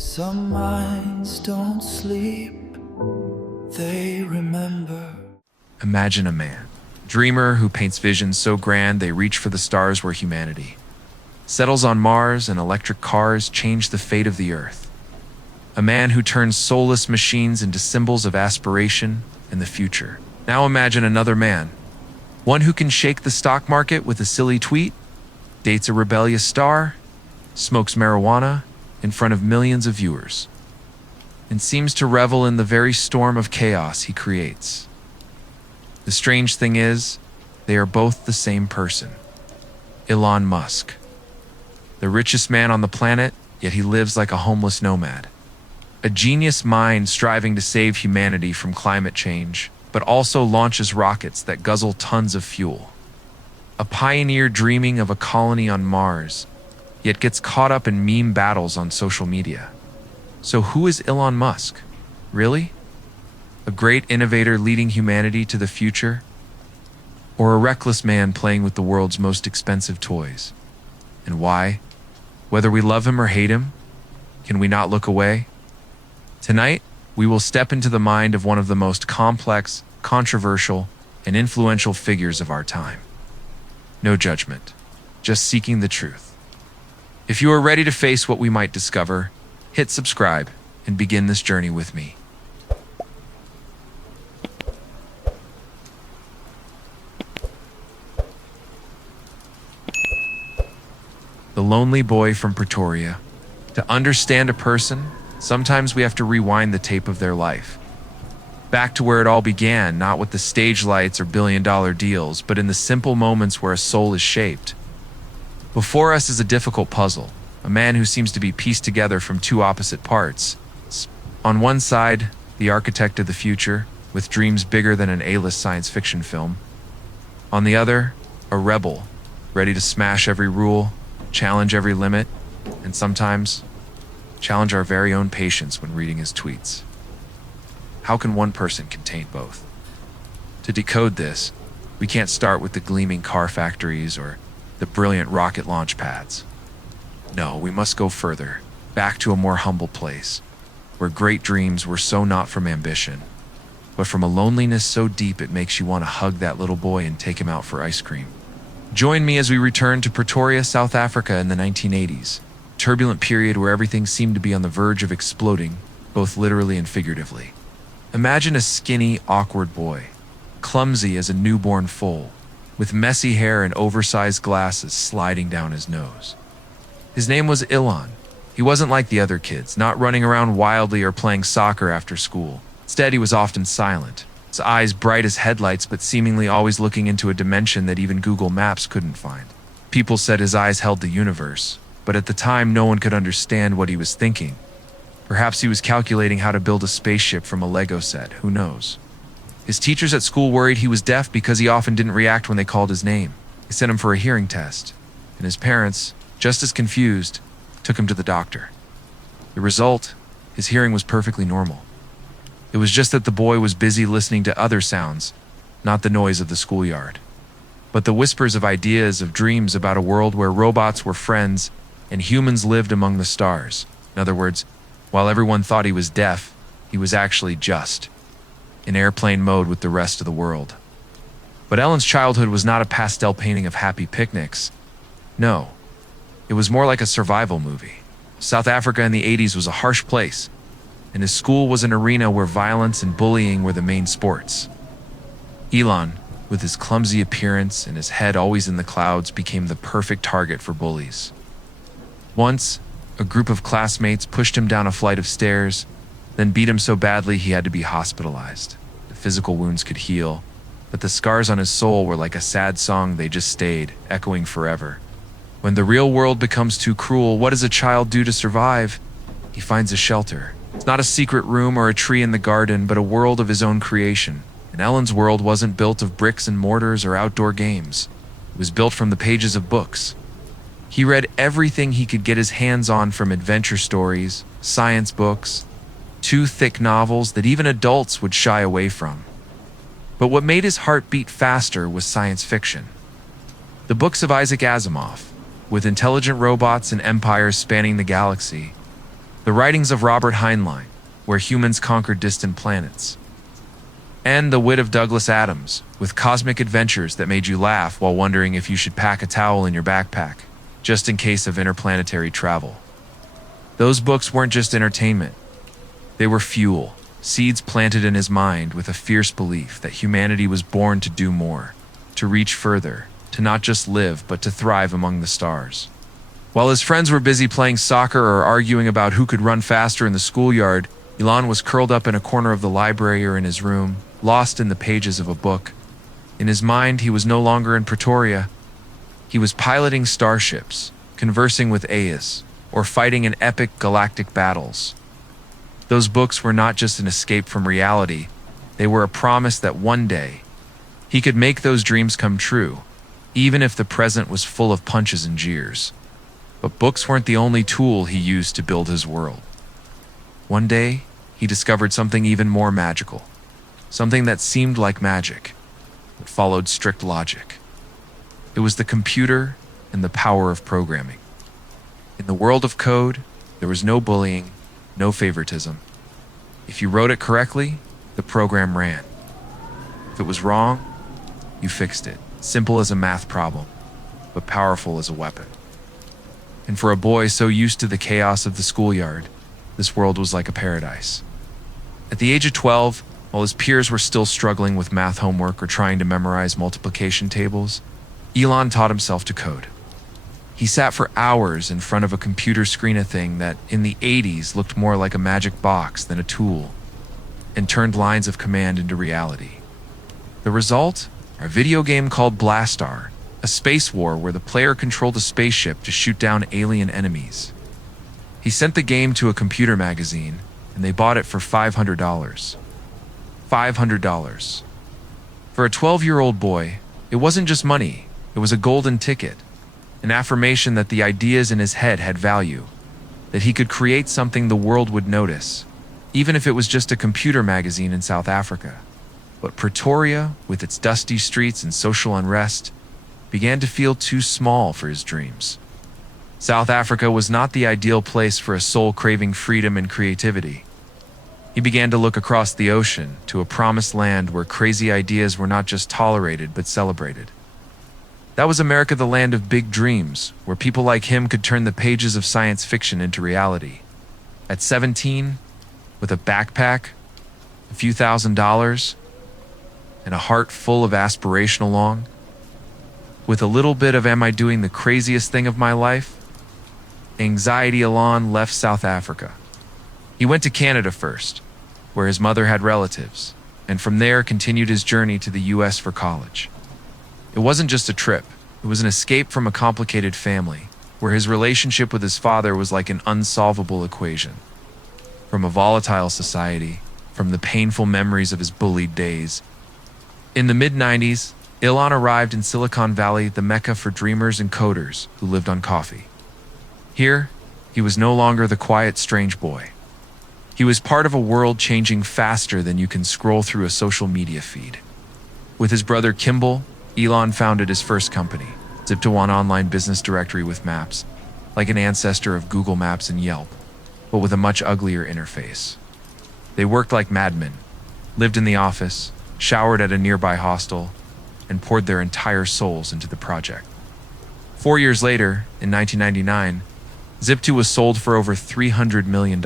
Some minds don't sleep, they remember. Imagine a man, dreamer who paints visions so grand they reach for the stars where humanity settles on Mars and electric cars change the fate of the Earth. A man who turns soulless machines into symbols of aspiration and the future. Now imagine another man, one who can shake the stock market with a silly tweet, dates a rebellious star, smokes marijuana in front of millions of viewers, and seems to revel in the very storm of chaos he creates. The strange thing is, they are both the same person. Elon Musk. The richest man on the planet, yet he lives like a homeless nomad. A genius mind striving to save humanity from climate change, but also launches rockets that guzzle tons of fuel. A pioneer dreaming of a colony on Mars, yet gets caught up in meme battles on social media. So who is Elon Musk? Really? A great innovator leading humanity to the future? Or a reckless man playing with the world's most expensive toys? And why? Whether we love him or hate him, can we not look away? Tonight, we will step into the mind of one of the most complex, controversial, and influential figures of our time. No judgment, just seeking the truth. If you are ready to face what we might discover, hit subscribe and begin this journey with me. The lonely boy from Pretoria. To understand a person, sometimes we have to rewind the tape of their life. Back to where it all began, not with the stage lights or billion-dollar deals, but in the simple moments where a soul is shaped. Before us is a difficult puzzle, a man who seems to be pieced together from two opposite parts. On one side, the architect of the future, with dreams bigger than an A-list science fiction film. On the other, a rebel, ready to smash every rule, challenge every limit, and sometimes challenge our very own patience when reading his tweets. How can one person contain both? To decode this, we can't start with the gleaming car factories or the brilliant rocket launch pads. No, we must go further, back to a more humble place, where great dreams were so not from ambition, but from a loneliness so deep it makes you want to hug that little boy and take him out for ice cream. Join me as we return to Pretoria, South Africa in the 1980s, a turbulent period where everything seemed to be on the verge of exploding, both literally and figuratively. Imagine a skinny, awkward boy, clumsy as a newborn foal, with messy hair and oversized glasses sliding down his nose. His name was Elon. He wasn't like the other kids, not running around wildly or playing soccer after school. Instead, he was often silent, his eyes bright as headlights but seemingly always looking into a dimension that even Google Maps couldn't find. People said his eyes held the universe, but at the time no one could understand what he was thinking. Perhaps he was calculating how to build a spaceship from a Lego set, who knows. His teachers at school worried he was deaf because he often didn't react when they called his name. They sent him for a hearing test, and his parents, just as confused, took him to the doctor. The result, his hearing was perfectly normal. It was just that the boy was busy listening to other sounds, not the noise of the schoolyard. But the whispers of ideas, of dreams about a world where robots were friends and humans lived among the stars. In other words, while everyone thought he was deaf, he was actually just in airplane mode with the rest of the world. But Ellen's childhood was not a pastel painting of happy picnics. No, it was more like a survival movie. South Africa in the 80s was a harsh place, and his school was an arena where violence and bullying were the main sports. Elon, with his clumsy appearance and his head always in the clouds, became the perfect target for bullies. Once, a group of classmates pushed him down a flight of stairs, then beat him so badly he had to be hospitalized. The physical wounds could heal, but the scars on his soul were like a sad song. They just stayed, echoing forever. When the real world becomes too cruel, what does a child do to survive? He finds a shelter. It's not a secret room or a tree in the garden, but a world of his own creation. And Ellen's world wasn't built of bricks and mortars or outdoor games. It was built from the pages of books. He read everything he could get his hands on, from adventure stories, science books, to thick novels that even adults would shy away from. But what made his heart beat faster was science fiction. The books of Isaac Asimov, with intelligent robots and empires spanning the galaxy. The the writings of Robert Heinlein, Where Humans Conquered Distant Planets, and the wit of Douglas Adams, with cosmic adventures that made you laugh while wondering if you should pack a towel in your backpack, just in case of interplanetary travel. Those books weren't just entertainment. They were fuel, seeds planted in his mind with a fierce belief that humanity was born to do more, to reach further, to not just live but to thrive among the stars. While his friends were busy playing soccer or arguing about who could run faster in the schoolyard, Elon was curled up in a corner of the library or in his room, lost in the pages of a book. In his mind, he was no longer in Pretoria. He was piloting starships, conversing with Aias, or fighting in epic galactic battles. Those books were not just an escape from reality, they were a promise that one day he could make those dreams come true, even if the present was full of punches and jeers. But books weren't the only tool he used to build his world. One day, he discovered something even more magical, something that seemed like magic, but followed strict logic. It was the computer and the power of programming. In the world of code, there was no bullying, no favoritism. If you wrote it correctly, the program ran. If it was wrong, you fixed it. Simple as a math problem, but powerful as a weapon. And for a boy so used to the chaos of the schoolyard, this world was like a paradise. At the age of 12, while his peers were still struggling with math homework or trying to memorize multiplication tables, Elon taught himself to code. He sat for hours in front of a computer screen, a thing that in the 80s looked more like a magic box than a tool, and turned lines of command into reality. The result? A video game called Blastar, a space war where the player controlled a spaceship to shoot down alien enemies. He sent the game to a computer magazine, and they bought it for $500. $500. For a 12-year-old boy, it wasn't just money, it was a golden ticket. An affirmation that the ideas in his head had value, that he could create something the world would notice, even if it was just a computer magazine in South Africa. But Pretoria, with its dusty streets and social unrest, began to feel too small for his dreams. South Africa was not the ideal place for a soul craving freedom and creativity. He began to look across the ocean to a promised land where crazy ideas were not just tolerated but celebrated. That was America, the land of big dreams, where people like him could turn the pages of science fiction into reality. At 17, with a backpack, a few $1,000s, and a heart full of aspirational longing, with a little bit of am I doing the craziest thing of my life? Anxiety, Elon left South Africa. He went to Canada first, where his mother had relatives, and from there continued his journey to the US for college. It wasn't just a trip, it was an escape from a complicated family, where his relationship with his father was like an unsolvable equation. From a volatile society, from the painful memories of his bullied days. In the mid-90s, Elon arrived in Silicon Valley, the mecca for dreamers and coders who lived on coffee. Here, he was no longer the quiet, strange boy. He was part of a world changing faster than you can scroll through a social media feed. With his brother Kimball, Elon founded his first company, Zip2One online business directory with maps, like an ancestor of Google Maps and Yelp, but with a much uglier interface. They worked like madmen, lived in the office, showered at a nearby hostel, and poured their entire souls into the project. 4 years later, in 1999, Zip2 was sold for over $300 million.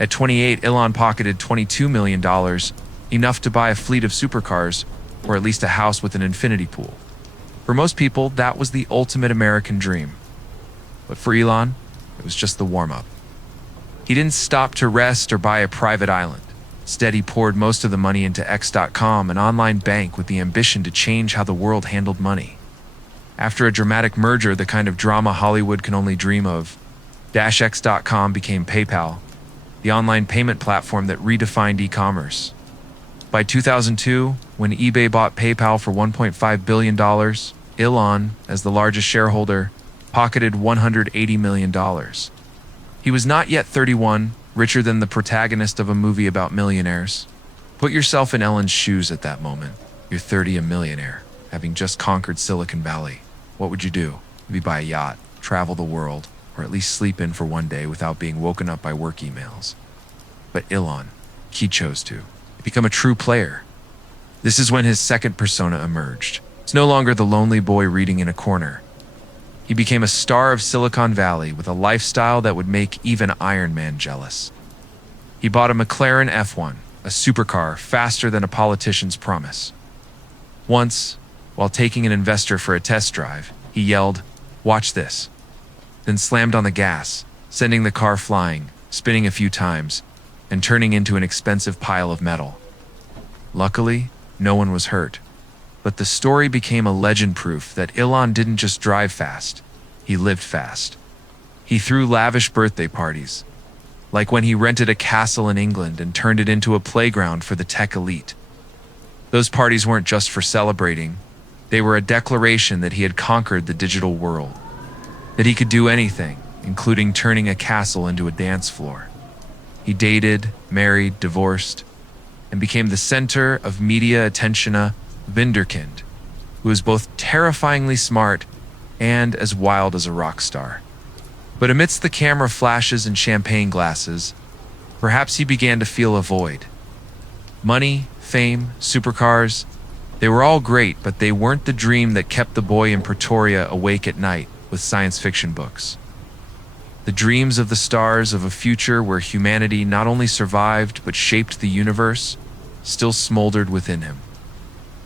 At 28, Elon pocketed $22 million, enough to buy a fleet of supercars, or at least a house with an infinity pool. For most people, that was the ultimate American dream. But for Elon, it was just the warm-up. He didn't stop to rest or buy a private island. Instead, he poured most of the money into X.com, an online bank with the ambition to change how the world handled money. After a dramatic merger, the kind of drama Hollywood can only dream of, X.com became PayPal, the online payment platform that redefined e-commerce. By 2002, when eBay bought PayPal for $1.5 billion, Elon, as the largest shareholder, pocketed $180 million. He was not yet 31, richer than the protagonist of a movie about millionaires. Put yourself in Elon's shoes at that moment. You're 30, a millionaire, having just conquered Silicon Valley. What would you do? Maybe buy a yacht, travel the world, or at least sleep in for one day without being woken up by work emails. But Elon, he chose to become a true player. This is when his second persona emerged. It's no longer the lonely boy reading in a corner. He became a star of Silicon Valley with a lifestyle that would make even Iron Man jealous. He bought a McLaren F1, a supercar faster than a politician's promise. Once, while taking an investor for a test drive, he yelled, "Watch this," then slammed on the gas, sending the car flying, spinning a few times, and turning into an expensive pile of metal. Luckily, no one was hurt, but the story became a legend proof that Elon didn't just drive fast, he lived fast. He threw lavish birthday parties, like when he rented a castle in England and turned it into a playground for the tech elite. Those parties weren't just for celebrating, they were a declaration that he had conquered the digital world, that he could do anything, including turning a castle into a dance floor. He dated, married, divorced, and became the center of media attention. A Wunderkind, who was both terrifyingly smart and as wild as a rock star. But amidst the camera flashes and champagne glasses, perhaps he began to feel a void. Money, fame, supercars, they were all great, but they weren't the dream that kept the boy in Pretoria awake at night with science fiction books. The dreams of the stars of a future where humanity not only survived but shaped the universe still smoldered within him.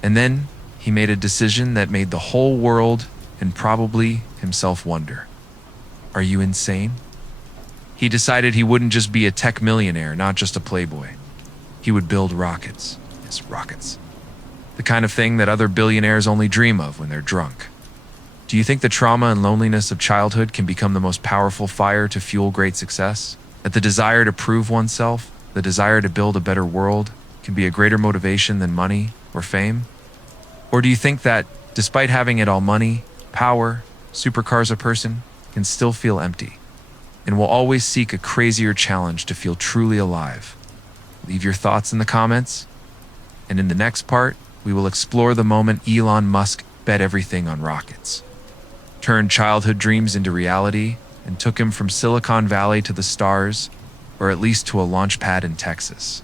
And then he made a decision that made the whole world and probably himself wonder. Are you insane? He decided he wouldn't just be a tech millionaire, not just a playboy. He would build rockets. Yes, rockets. The kind of thing that other billionaires only dream of when they're drunk. Do you think the trauma and loneliness of childhood can become the most powerful fire to fuel great success? That the desire to prove oneself, the desire to build a better world, can be a greater motivation than money or fame? Or do you think that, despite having it all, money, power, supercars, a person can still feel empty and will always seek a crazier challenge to feel truly alive? Leave your thoughts in the comments. And in the next part, we will explore the moment Elon Musk bet everything on rockets, turned childhood dreams into reality, and took him from Silicon Valley to the stars, or at least to a launch pad in Texas.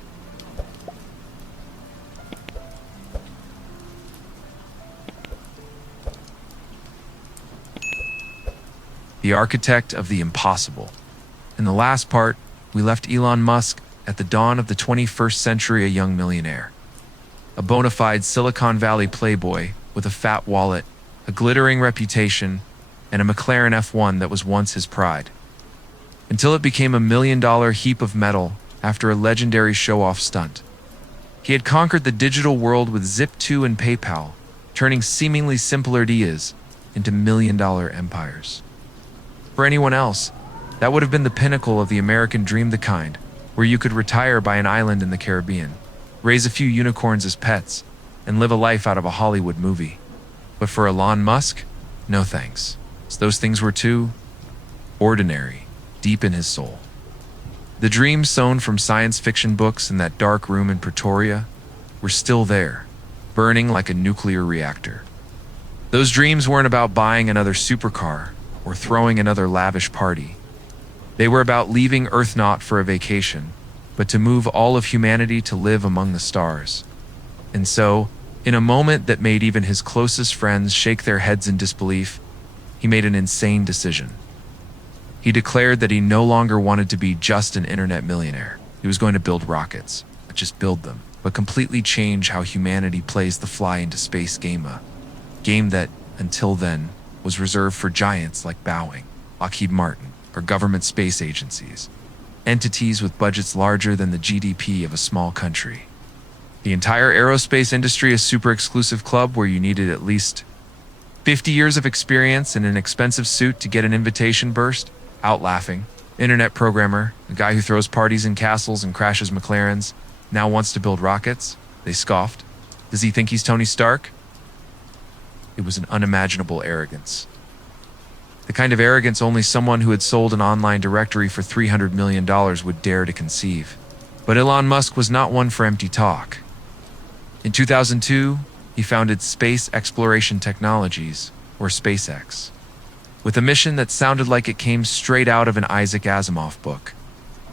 The architect of the impossible. In the last part, we left Elon Musk at the dawn of the 21st century, a young millionaire, a bona fide Silicon Valley playboy with a fat wallet, a glittering reputation, and a McLaren F1 that was once his pride. Until it became $1 million heap of metal after a legendary show-off stunt. He had conquered the digital world with Zip2 and PayPal, turning seemingly simple ideas into million-dollar empires. For anyone else, that would have been the pinnacle of the American dream, the kind where you could retire by an island in the Caribbean, raise a few unicorns as pets, and live a life out of a Hollywood movie. But for Elon Musk, no thanks. Those things were too ordinary, deep in his soul. The dreams sown from science fiction books in that dark room in Pretoria were still there, burning like a nuclear reactor. Those dreams weren't about buying another supercar or throwing another lavish party. They were about leaving Earth not for a vacation, but to move all of humanity to live among the stars. And so, in a moment that made even his closest friends shake their heads in disbelief, he made an insane decision. He declared that he no longer wanted to be just an internet millionaire. He was going to build rockets, not just build them, but completely change how humanity plays the fly into space game, a game that, until then, was reserved for giants like Boeing, Lockheed Martin, or government space agencies, entities with budgets larger than the GDP of a small country. The entire aerospace industry, a super exclusive club where you needed at least 50 years of experience in an expensive suit to get an invitation, burst out laughing. Internet programmer, a guy who throws parties in castles and crashes McLarens, now wants to build rockets? They scoffed. Does he think he's Tony Stark? It was an unimaginable arrogance. The kind of arrogance only someone who had sold an online directory for $300 million would dare to conceive. But Elon Musk was not one for empty talk. In 2002, he founded Space Exploration Technologies, or SpaceX. with a mission that sounded like it came straight out of an Isaac Asimov book,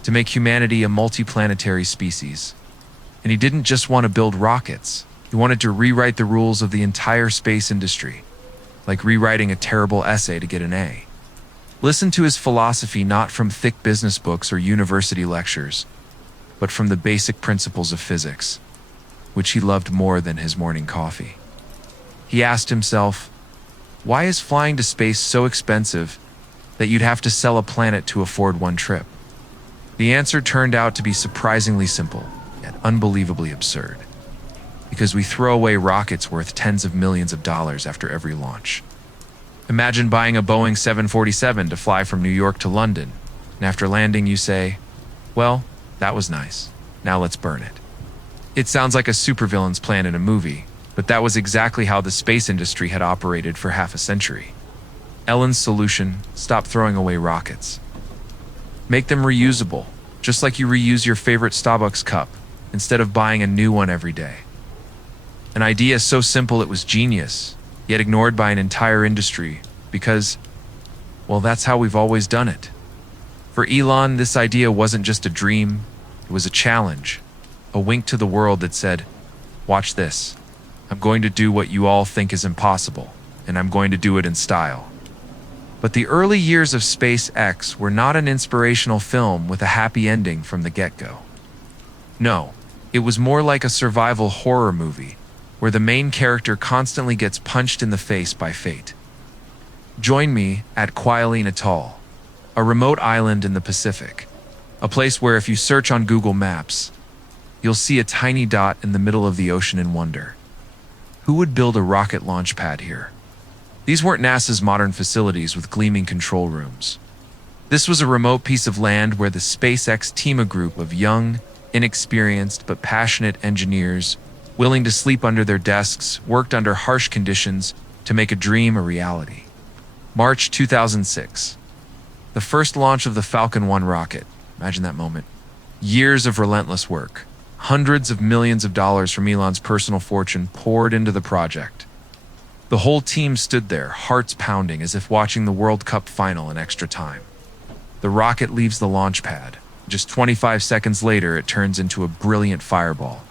to make humanity a multiplanetary species. And he didn't just want to build rockets. He wanted to rewrite the rules of the entire space industry, like rewriting a terrible essay to get an A. Listen to his philosophy not from thick business books or university lectures, but from the basic principles of physics, which he loved more than his morning coffee. He asked himself, why is flying to space so expensive that you'd have to sell a planet to afford one trip? The answer turned out to be surprisingly simple, yet unbelievably absurd. Because we throw away rockets worth tens of millions of dollars after every launch. Imagine buying a Boeing 747 to fly from New York to London, and after landing you say, well, that was nice. Now let's burn it. It sounds like a supervillain's plan in a movie, but that was exactly how the space industry had operated for half a century. Elon's solution: stop throwing away rockets. Make them reusable, just like you reuse your favorite Starbucks cup, instead of buying a new one every day. An idea so simple it was genius, yet ignored by an entire industry because, well, that's how we've always done it. For Elon, this idea wasn't just a dream, it was a challenge, a wink to the world that said, watch this. I'm going to do what you all think is impossible, and I'm going to do it in style. But the early years of SpaceX were not an inspirational film with a happy ending from the get-go. No, it was more like a survival horror movie, where the main character constantly gets punched in the face by fate. Join me at Kwajalein Atoll, a remote island in the Pacific, a place where if you search on Google Maps, you'll see a tiny dot in the middle of the ocean and wonder, who would build a rocket launch pad here? These weren't NASA's modern facilities with gleaming control rooms. This was a remote piece of land where the SpaceX team, a group of young, inexperienced but passionate engineers willing to sleep under their desks, worked under harsh conditions to make a dream a reality. March 2006. The first launch of the Falcon 1 rocket. Imagine that moment. Years of relentless work. Hundreds of millions of dollars from Elon's personal fortune poured into the project. The whole team stood there, hearts pounding, as if watching the World Cup final in extra time. The rocket leaves the launch pad. Just 25 seconds later, it turns into a brilliant fireball,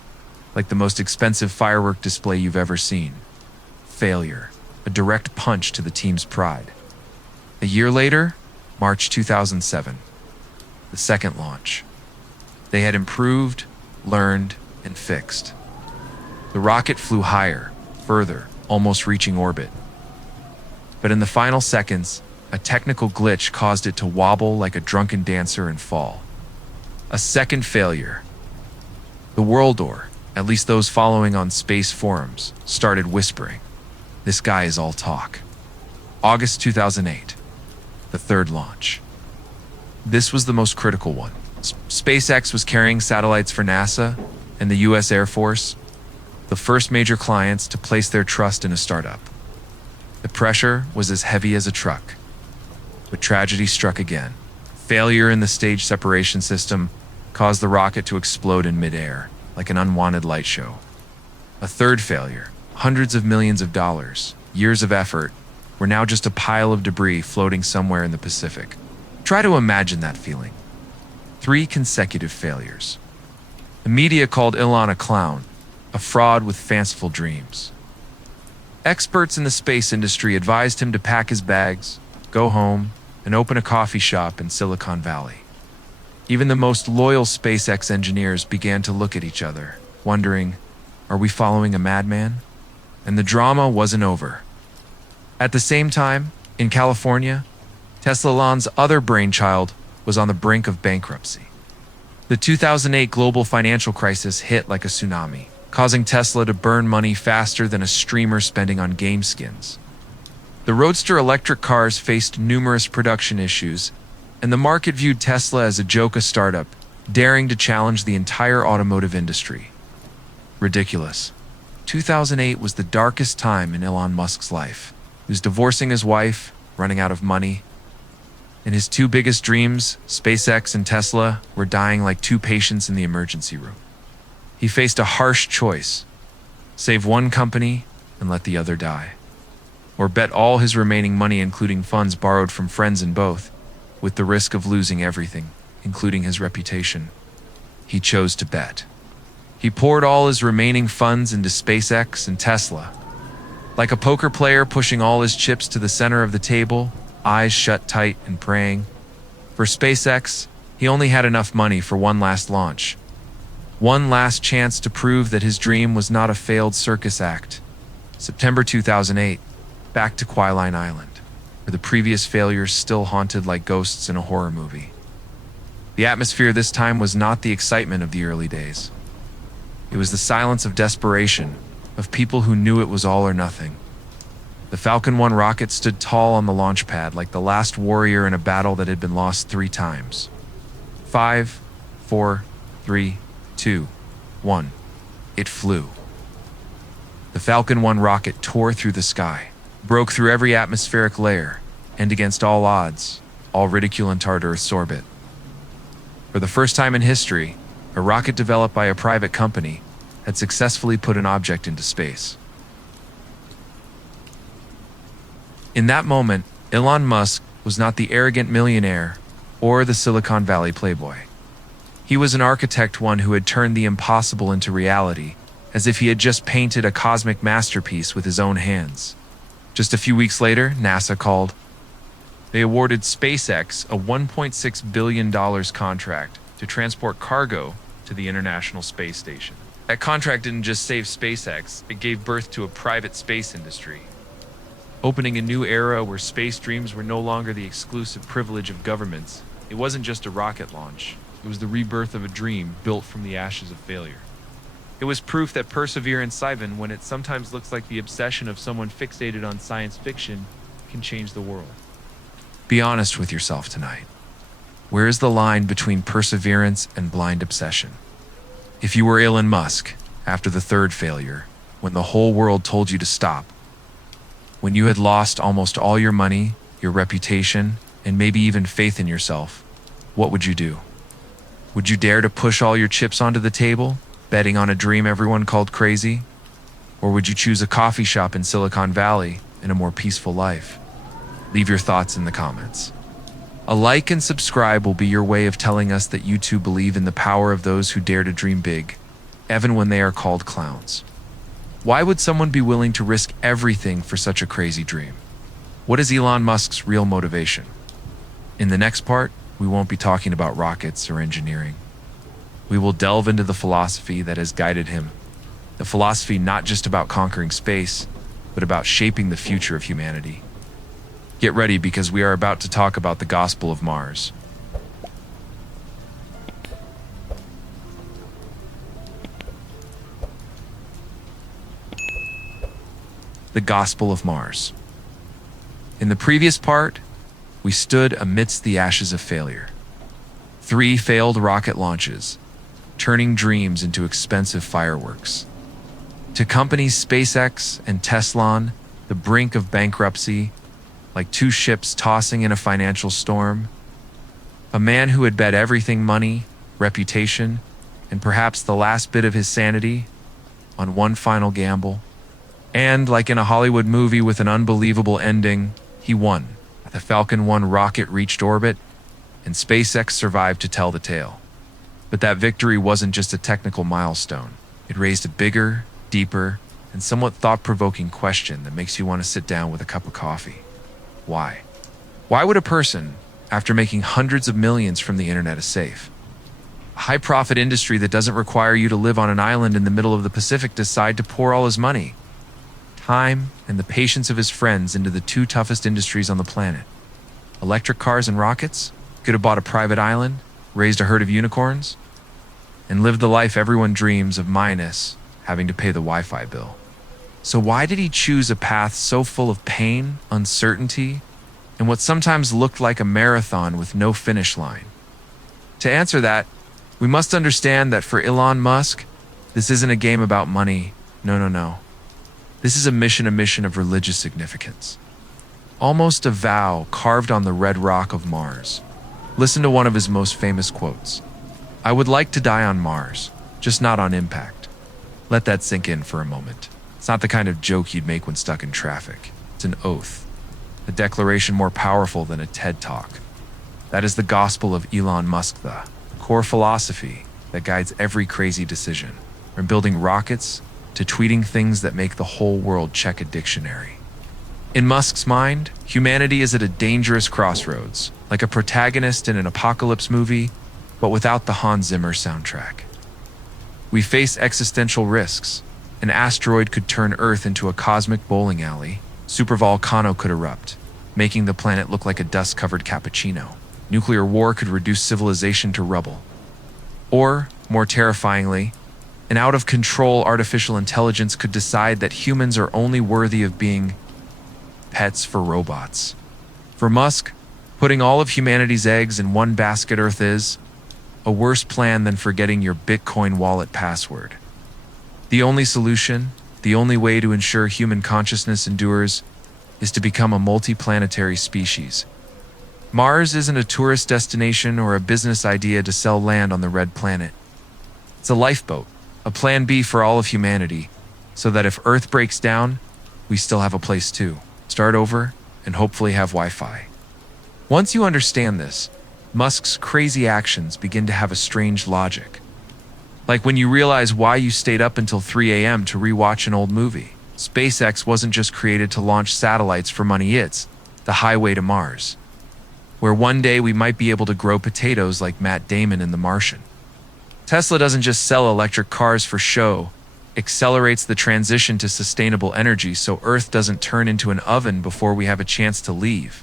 like the most expensive firework display you've ever seen. Failure, a direct punch to the team's pride. A year later, March 2007, the second launch. They had improved, learned, and fixed. The rocket flew higher, further, almost reaching orbit. But in the final seconds, a technical glitch caused it to wobble like a drunken dancer and fall. A second failure. The world, or at least those following on space forums, started whispering, this guy is all talk. August 2008, the third launch. This was the most critical one. SpaceX was carrying satellites for NASA and the US Air Force, the first major clients to place their trust in a startup. The pressure was as heavy as a truck. But tragedy struck again. Failure in the stage separation system caused the rocket to explode in midair, like an unwanted light show. A third failure, hundreds of millions of dollars, years of effort, were now just a pile of debris floating somewhere in the Pacific. Try to imagine that feeling. 3 consecutive failures. The media called Elon a clown, a fraud with fanciful dreams. Experts in the space industry advised him to pack his bags, go home, and open a coffee shop in Silicon Valley. Even the most loyal SpaceX engineers began to look at each other, wondering, are we following a madman? And the drama wasn't over. At the same time, in California, Elon's other brainchild was on the brink of bankruptcy. The 2008 global financial crisis hit like a tsunami, causing Tesla to burn money faster than a streamer spending on game skins. The Roadster electric cars faced numerous production issues, and the market viewed Tesla as a joke, a startup, daring to challenge the entire automotive industry. Ridiculous. 2008 was the darkest time in Elon Musk's life. He was divorcing his wife, running out of money, and his 2 biggest dreams, SpaceX and Tesla, were dying like 2 patients in the emergency room. He faced a harsh choice: save one company and let the other die. or bet all his remaining money, including funds borrowed from friends in both, with the risk of losing everything, including his reputation. He chose to bet. He poured all his remaining funds into SpaceX and Tesla. Like a poker player pushing all his chips to the center of the table, eyes shut tight and praying. For SpaceX, he only had enough money for one last launch. One last chance to prove that his dream was not a failed circus act. September 2008, back to Kwajalein Island, where the previous failures still haunted like ghosts in a horror movie. The atmosphere this time was not the excitement of the early days. It was the silence of desperation, of people who knew it was all or nothing. The Falcon 1 rocket stood tall on the launch pad like the last warrior in a battle that had been lost 3 times. 5, 4, 3, 2, 1. It flew. The Falcon 1 rocket tore through the sky, broke through every atmospheric layer, and against all odds, all ridicule and tarred Earth's orbit. For the first time in history, a rocket developed by a private company had successfully put an object into space. In that moment, Elon Musk was not the arrogant millionaire or the Silicon Valley playboy. He was an architect, one who had turned the impossible into reality, as if he had just painted a cosmic masterpiece with his own hands. Just a few weeks later, NASA called. They awarded SpaceX a $1.6 billion contract to transport cargo to the International Space Station. That contract didn't just save SpaceX, it gave birth to a private space industry, opening a new era where space dreams were no longer the exclusive privilege of governments. It wasn't just a rocket launch, it was the rebirth of a dream built from the ashes of failure. It was proof that perseverance, even when it sometimes looks like the obsession of someone fixated on science fiction, can change the world. Be honest with yourself tonight. Where is the line between perseverance and blind obsession? If you were Elon Musk, after the 3rd failure, when the whole world told you to stop, when you had lost almost all your money, your reputation, and maybe even faith in yourself, what would you do? Would you dare to push all your chips onto the table, betting on a dream everyone called crazy? Or would you choose a coffee shop in Silicon Valley and a more peaceful life? Leave your thoughts in the comments. A like and subscribe will be your way of telling us that you too believe in the power of those who dare to dream big, even when they are called clowns. Why would someone be willing to risk everything for such a crazy dream? What is Elon Musk's real motivation? In the next part, we won't be talking about rockets or engineering. We will delve into the philosophy that has guided him. The philosophy not just about conquering space, but about shaping the future of humanity. Get ready, because we are about to talk about the Gospel of Mars. The Gospel of Mars. In the previous part, we stood amidst the ashes of failure. 3 failed rocket launches, turning dreams into expensive fireworks. To companies SpaceX and Tesla on the brink of bankruptcy, like 2 ships tossing in a financial storm. A man who had bet everything, money, reputation, and perhaps the last bit of his sanity, on one final gamble. And, like in a Hollywood movie with an unbelievable ending, he won. The Falcon 1 rocket reached orbit, and SpaceX survived to tell the tale. But that victory wasn't just a technical milestone. It raised a bigger, deeper, and somewhat thought-provoking question that makes you want to sit down with a cup of coffee. Why? Why would a person, after making hundreds of millions from the internet, is safe? A high-profit industry that doesn't require you to live on an island in the middle of the Pacific, decide to pour all his money, time, and the patience of his friends into the 2 toughest industries on the planet. Electric cars and rockets? Could have bought a private island, raised a herd of unicorns, and lived the life everyone dreams of, minus having to pay the Wi-Fi bill. So why did he choose a path so full of pain, uncertainty, and what sometimes looked like a marathon with no finish line? To answer that, we must understand that for Elon Musk, this isn't a game about money. No. This is a mission of religious significance. Almost a vow carved on the red rock of Mars. Listen to one of his most famous quotes. "I would like to die on Mars, just not on impact." Let that sink in for a moment. It's not the kind of joke you'd make when stuck in traffic. It's an oath, a declaration more powerful than a TED Talk. That is the gospel of Elon Musk, the core philosophy that guides every crazy decision, from building rockets to tweeting things that make the whole world check a dictionary. In Musk's mind, humanity is at a dangerous crossroads, like a protagonist in an apocalypse movie, but without the Hans Zimmer soundtrack. We face existential risks. An asteroid could turn Earth into a cosmic bowling alley. Supervolcano could erupt, making the planet look like a dust-covered cappuccino. Nuclear war could reduce civilization to rubble. Or, more terrifyingly, an out-of-control artificial intelligence could decide that humans are only worthy of being pets for robots. For Musk, putting all of humanity's eggs in one basket Earth is a worse plan than forgetting your Bitcoin wallet password. The only solution, the only way to ensure human consciousness endures, is to become a multiplanetary species. Mars isn't a tourist destination or a business idea to sell land on the red planet. It's a lifeboat, a plan B for all of humanity, so that if Earth breaks down, we still have a place to start over and hopefully have Wi-Fi. Once you understand this, Musk's crazy actions begin to have a strange logic. Like when you realize why you stayed up until 3 a.m. to rewatch an old movie. SpaceX wasn't just created to launch satellites for money, it's the highway to Mars, where one day we might be able to grow potatoes like Matt Damon in The Martian. Tesla doesn't just sell electric cars for show, it accelerates the transition to sustainable energy so Earth doesn't turn into an oven before we have a chance to leave.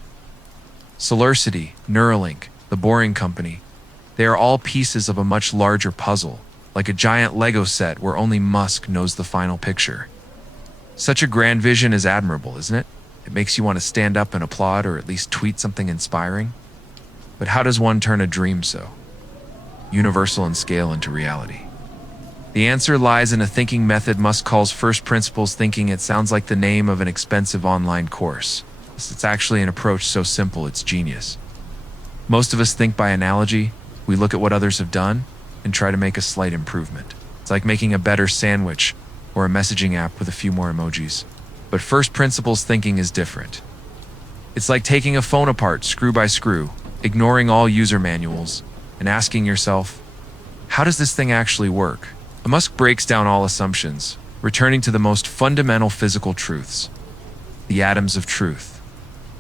SolarCity, Neuralink, the Boring Company, they are all pieces of a much larger puzzle, like a giant Lego set where only Musk knows the final picture. Such a grand vision is admirable, isn't it? It makes you want to stand up and applaud or at least tweet something inspiring. But how does one turn a dream so universal in scale into reality? The answer lies in a thinking method Musk calls first principles thinking. It sounds like the name of an expensive online course. It's actually an approach so simple it's genius. Most of us think by analogy. We look at what others have done and try to make a slight improvement. It's like making a better sandwich or a messaging app with a few more emojis. But first principles thinking is different. It's like taking a phone apart screw by screw, ignoring all user manuals, and asking yourself, how does this thing actually work? Musk breaks down all assumptions, returning to the most fundamental physical truths, the atoms of truth.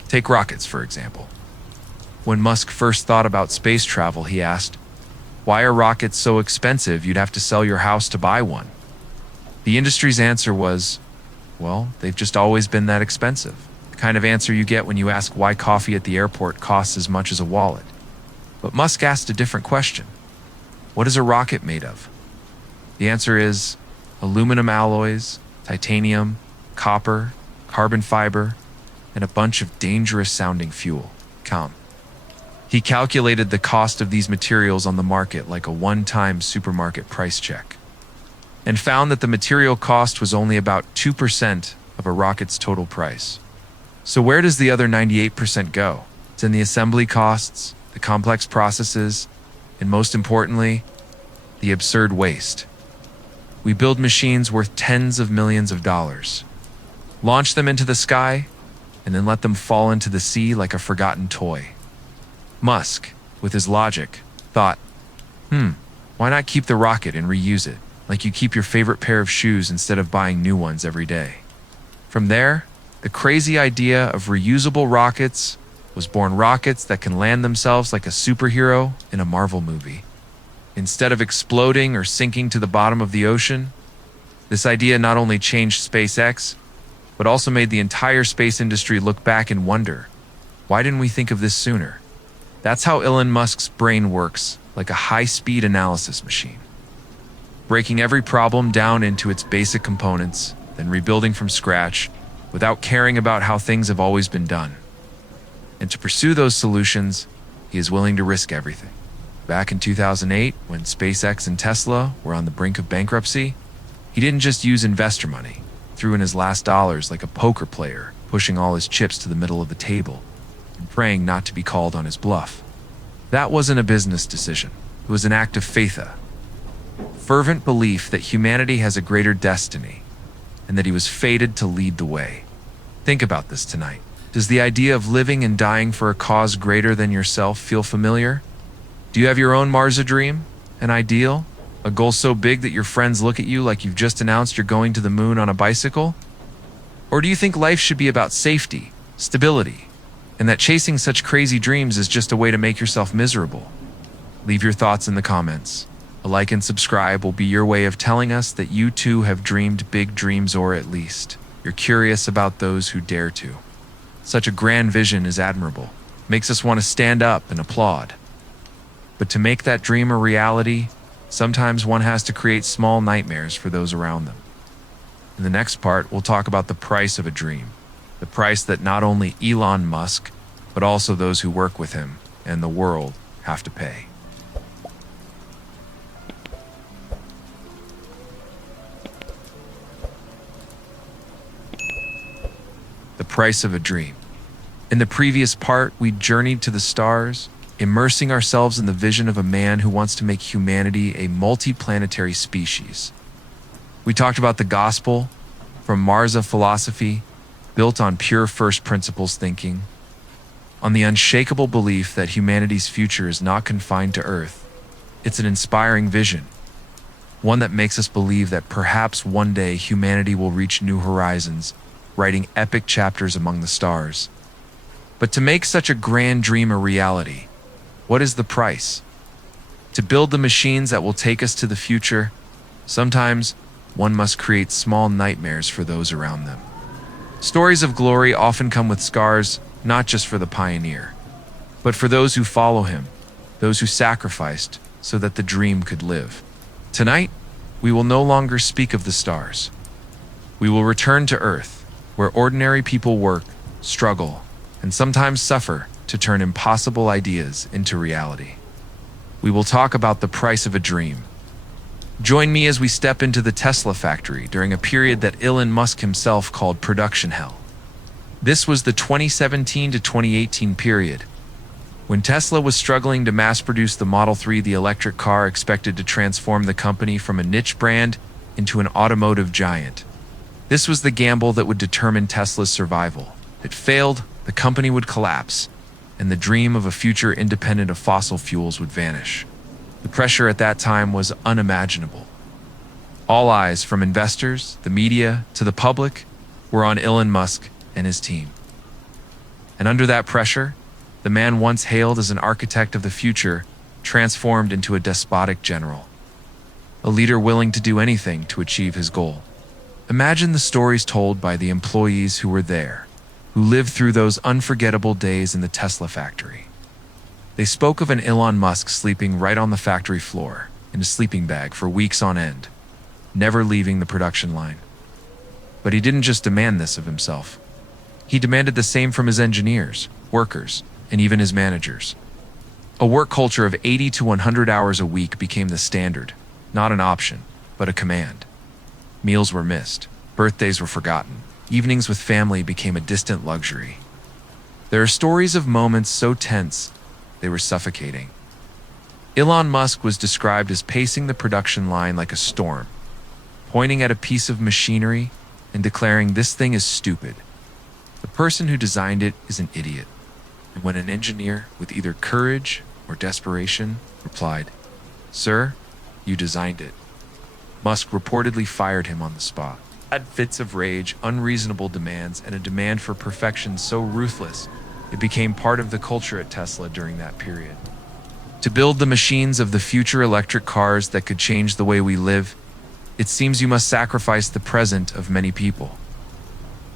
Take rockets, for example. When Musk first thought about space travel, he asked, why are rockets so expensive you'd have to sell your house to buy one? The industry's answer was, well, they've just always been that expensive. The kind of answer you get when you ask why coffee at the airport costs as much as a wallet. But Musk asked a different question. What is a rocket made of? The answer is aluminum alloys, titanium, copper, carbon fiber, and a bunch of dangerous-sounding fuel. He calculated the cost of these materials on the market like a one-time supermarket price check, and found that the material cost was only about 2% of a rocket's total price. So where does the other 98% go? It's in the assembly costs, the complex processes, and most importantly, the absurd waste. We build machines worth tens of millions of dollars, launch them into the sky, and then let them fall into the sea like a forgotten toy. Musk, with his logic, thought, why not keep the rocket and reuse it, like you keep your favorite pair of shoes instead of buying new ones every day? From there, the crazy idea of reusable rockets was born. Rockets that can land themselves like a superhero in a Marvel movie. Instead of exploding or sinking to the bottom of the ocean, this idea not only changed SpaceX, but also made the entire space industry look back and wonder, why didn't we think of this sooner? That's how Elon Musk's brain works, like a high-speed analysis machine. Breaking every problem down into its basic components, then rebuilding from scratch, without caring about how things have always been done. And to pursue those solutions, he is willing to risk everything. Back in 2008, when SpaceX and Tesla were on the brink of bankruptcy, he didn't just use investor money, threw in his last dollars like a poker player, pushing all his chips to the middle of the table and praying not to be called on his bluff. That wasn't a business decision. It was an act of faith, a fervent belief that humanity has a greater destiny and that he was fated to lead the way. Think about this tonight. Does the idea of living and dying for a cause greater than yourself feel familiar? Do you have your own Mars dream? An ideal? A goal so big that your friends look at you like you've just announced you're going to the moon on a bicycle? Or do you think life should be about safety, stability, and that chasing such crazy dreams is just a way to make yourself miserable? Leave your thoughts in the comments. A like and subscribe will be your way of telling us that you too have dreamed big dreams, or at least you're curious about those who dare to. Such a grand vision is admirable. Makes us want to stand up and applaud. But to make that dream a reality, sometimes one has to create small nightmares for those around them. In the next part, we'll talk about the price of a dream. The price that not only Elon Musk, but also those who work with him and the world have to pay. The price of a dream. In the previous part, we journeyed to the stars, immersing ourselves in the vision of a man who wants to make humanity a multi-planetary species. We talked about the gospel, from Mars philosophy, built on pure first principles thinking, on the unshakable belief that humanity's future is not confined to Earth. It's an inspiring vision, one that makes us believe that perhaps one day humanity will reach new horizons, writing epic chapters among the stars. But to make such a grand dream a reality, what is the price? To build the machines that will take us to the future, sometimes one must create small nightmares for those around them. Stories of glory often come with scars, not just for the pioneer, but for those who follow him, those who sacrificed so that the dream could live. Tonight, we will no longer speak of the stars. We will return to Earth, where ordinary people work, struggle, and sometimes suffer to turn impossible ideas into reality. We will talk about the price of a dream. Join me as we step into the Tesla factory during a period that Elon Musk himself called production hell. This was the 2017 to 2018 period, when Tesla was struggling to mass-produce the Model 3, the electric car expected to transform the company from a niche brand into an automotive giant. This was the gamble that would determine Tesla's survival. If it failed, the company would collapse, and the dream of a future independent of fossil fuels would vanish. The pressure at that time was unimaginable. All eyes, from investors, the media, to the public, were on Elon Musk and his team. And under that pressure, the man once hailed as an architect of the future transformed into a despotic general, a leader willing to do anything to achieve his goal. Imagine the stories told by the employees who were there, who lived through those unforgettable days in the Tesla factory. They spoke of an Elon Musk sleeping right on the factory floor, in a sleeping bag for weeks on end, never leaving the production line. But he didn't just demand this of himself. He demanded the same from his engineers, workers, and even his managers. A work culture of 80 to 100 hours a week became the standard, not an option, but a command. Meals were missed, birthdays were forgotten, evenings with family became a distant luxury. There are stories of moments so tense they were suffocating. Elon Musk was described as pacing the production line like a storm, pointing at a piece of machinery and declaring, "This thing is stupid. The person who designed it is an idiot." And when an engineer, with either courage or desperation, replied, "Sir, you designed it," Musk reportedly fired him on the spot. Had fits of rage, unreasonable demands, and a demand for perfection so ruthless, it became part of the culture at Tesla during that period. To build the machines of the future electric cars that could change the way we live, it seems you must sacrifice the present of many people.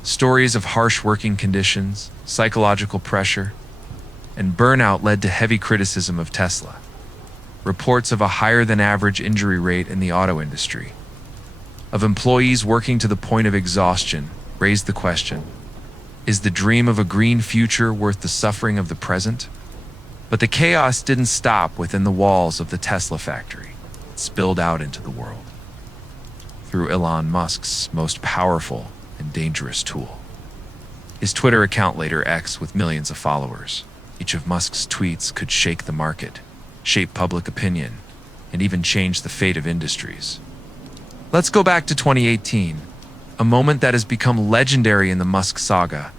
Stories of harsh working conditions, psychological pressure, and burnout led to heavy criticism of Tesla. Reports of a higher-than-average injury rate in the auto industry, of employees working to the point of exhaustion, raised the question, is the dream of a green future worth the suffering of the present? But the chaos didn't stop within the walls of the Tesla factory. It spilled out into the world through Elon Musk's most powerful and dangerous tool. His Twitter account, later X, with millions of followers. Each of Musk's tweets could shake the market, shape public opinion, and even change the fate of industries. Let's go back to 2018. a moment that has become legendary in the Musk saga.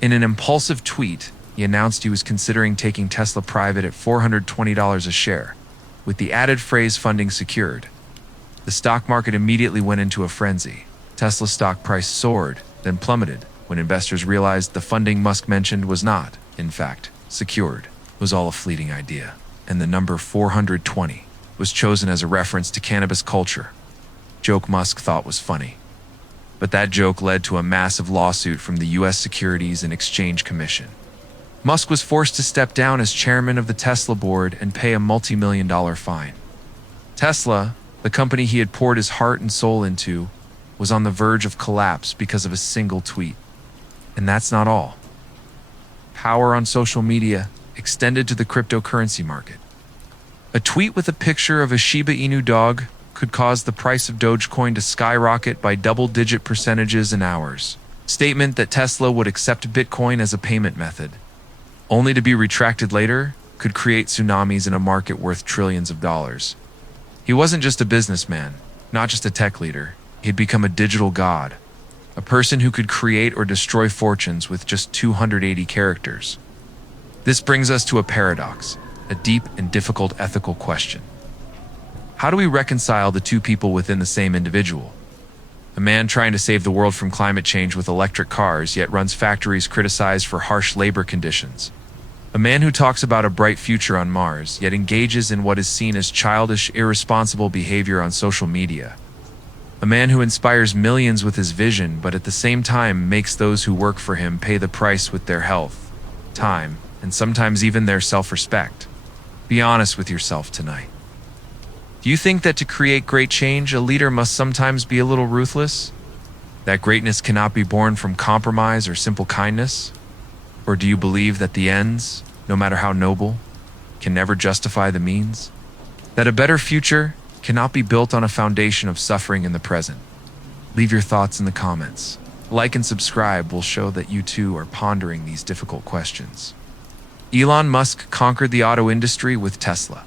In an impulsive tweet, he announced he was considering taking Tesla private at $420 a share, with the added phrase "funding secured." The stock market immediately went into a frenzy. Tesla's stock price soared, then plummeted when investors realized the funding Musk mentioned was not, in fact, secured. It was all a fleeting idea, and the number 420 was chosen as a reference to cannabis culture. Joke Musk thought was funny. But that joke led to a massive lawsuit from the U.S. Securities and Exchange Commission. Musk was forced to step down as chairman of the Tesla board and pay a multi-million-dollar fine. Tesla, the company he had poured his heart and soul into, was on the verge of collapse because of a single tweet. And that's not all. Power on social media extended to the cryptocurrency market. A tweet with a picture of a Shiba Inu dog could cause the price of Dogecoin to skyrocket by double-digit percentages in hours. Statement that Tesla would accept Bitcoin as a payment method, only to be retracted later, could create tsunamis in a market worth trillions of dollars. He wasn't just a businessman, not just a tech leader. He'd become a digital god, a person who could create or destroy fortunes with just 280 characters. This brings us to a paradox, a deep and difficult ethical question. How do we reconcile the two people within the same individual? A man trying to save the world from climate change with electric cars, yet runs factories criticized for harsh labor conditions. A man who talks about a bright future on Mars, yet engages in what is seen as childish, irresponsible behavior on social media. A man who inspires millions with his vision, but at the same time makes those who work for him pay the price with their health, time, and sometimes even their self-respect. Be honest with yourself tonight. Do you think that to create great change, a leader must sometimes be a little ruthless? That greatness cannot be born from compromise or simple kindness? Or do you believe that the ends, no matter how noble, can never justify the means? That a better future cannot be built on a foundation of suffering in the present? Leave your thoughts in the comments. Like and subscribe will show that you too are pondering these difficult questions. Elon Musk conquered the auto industry with Tesla.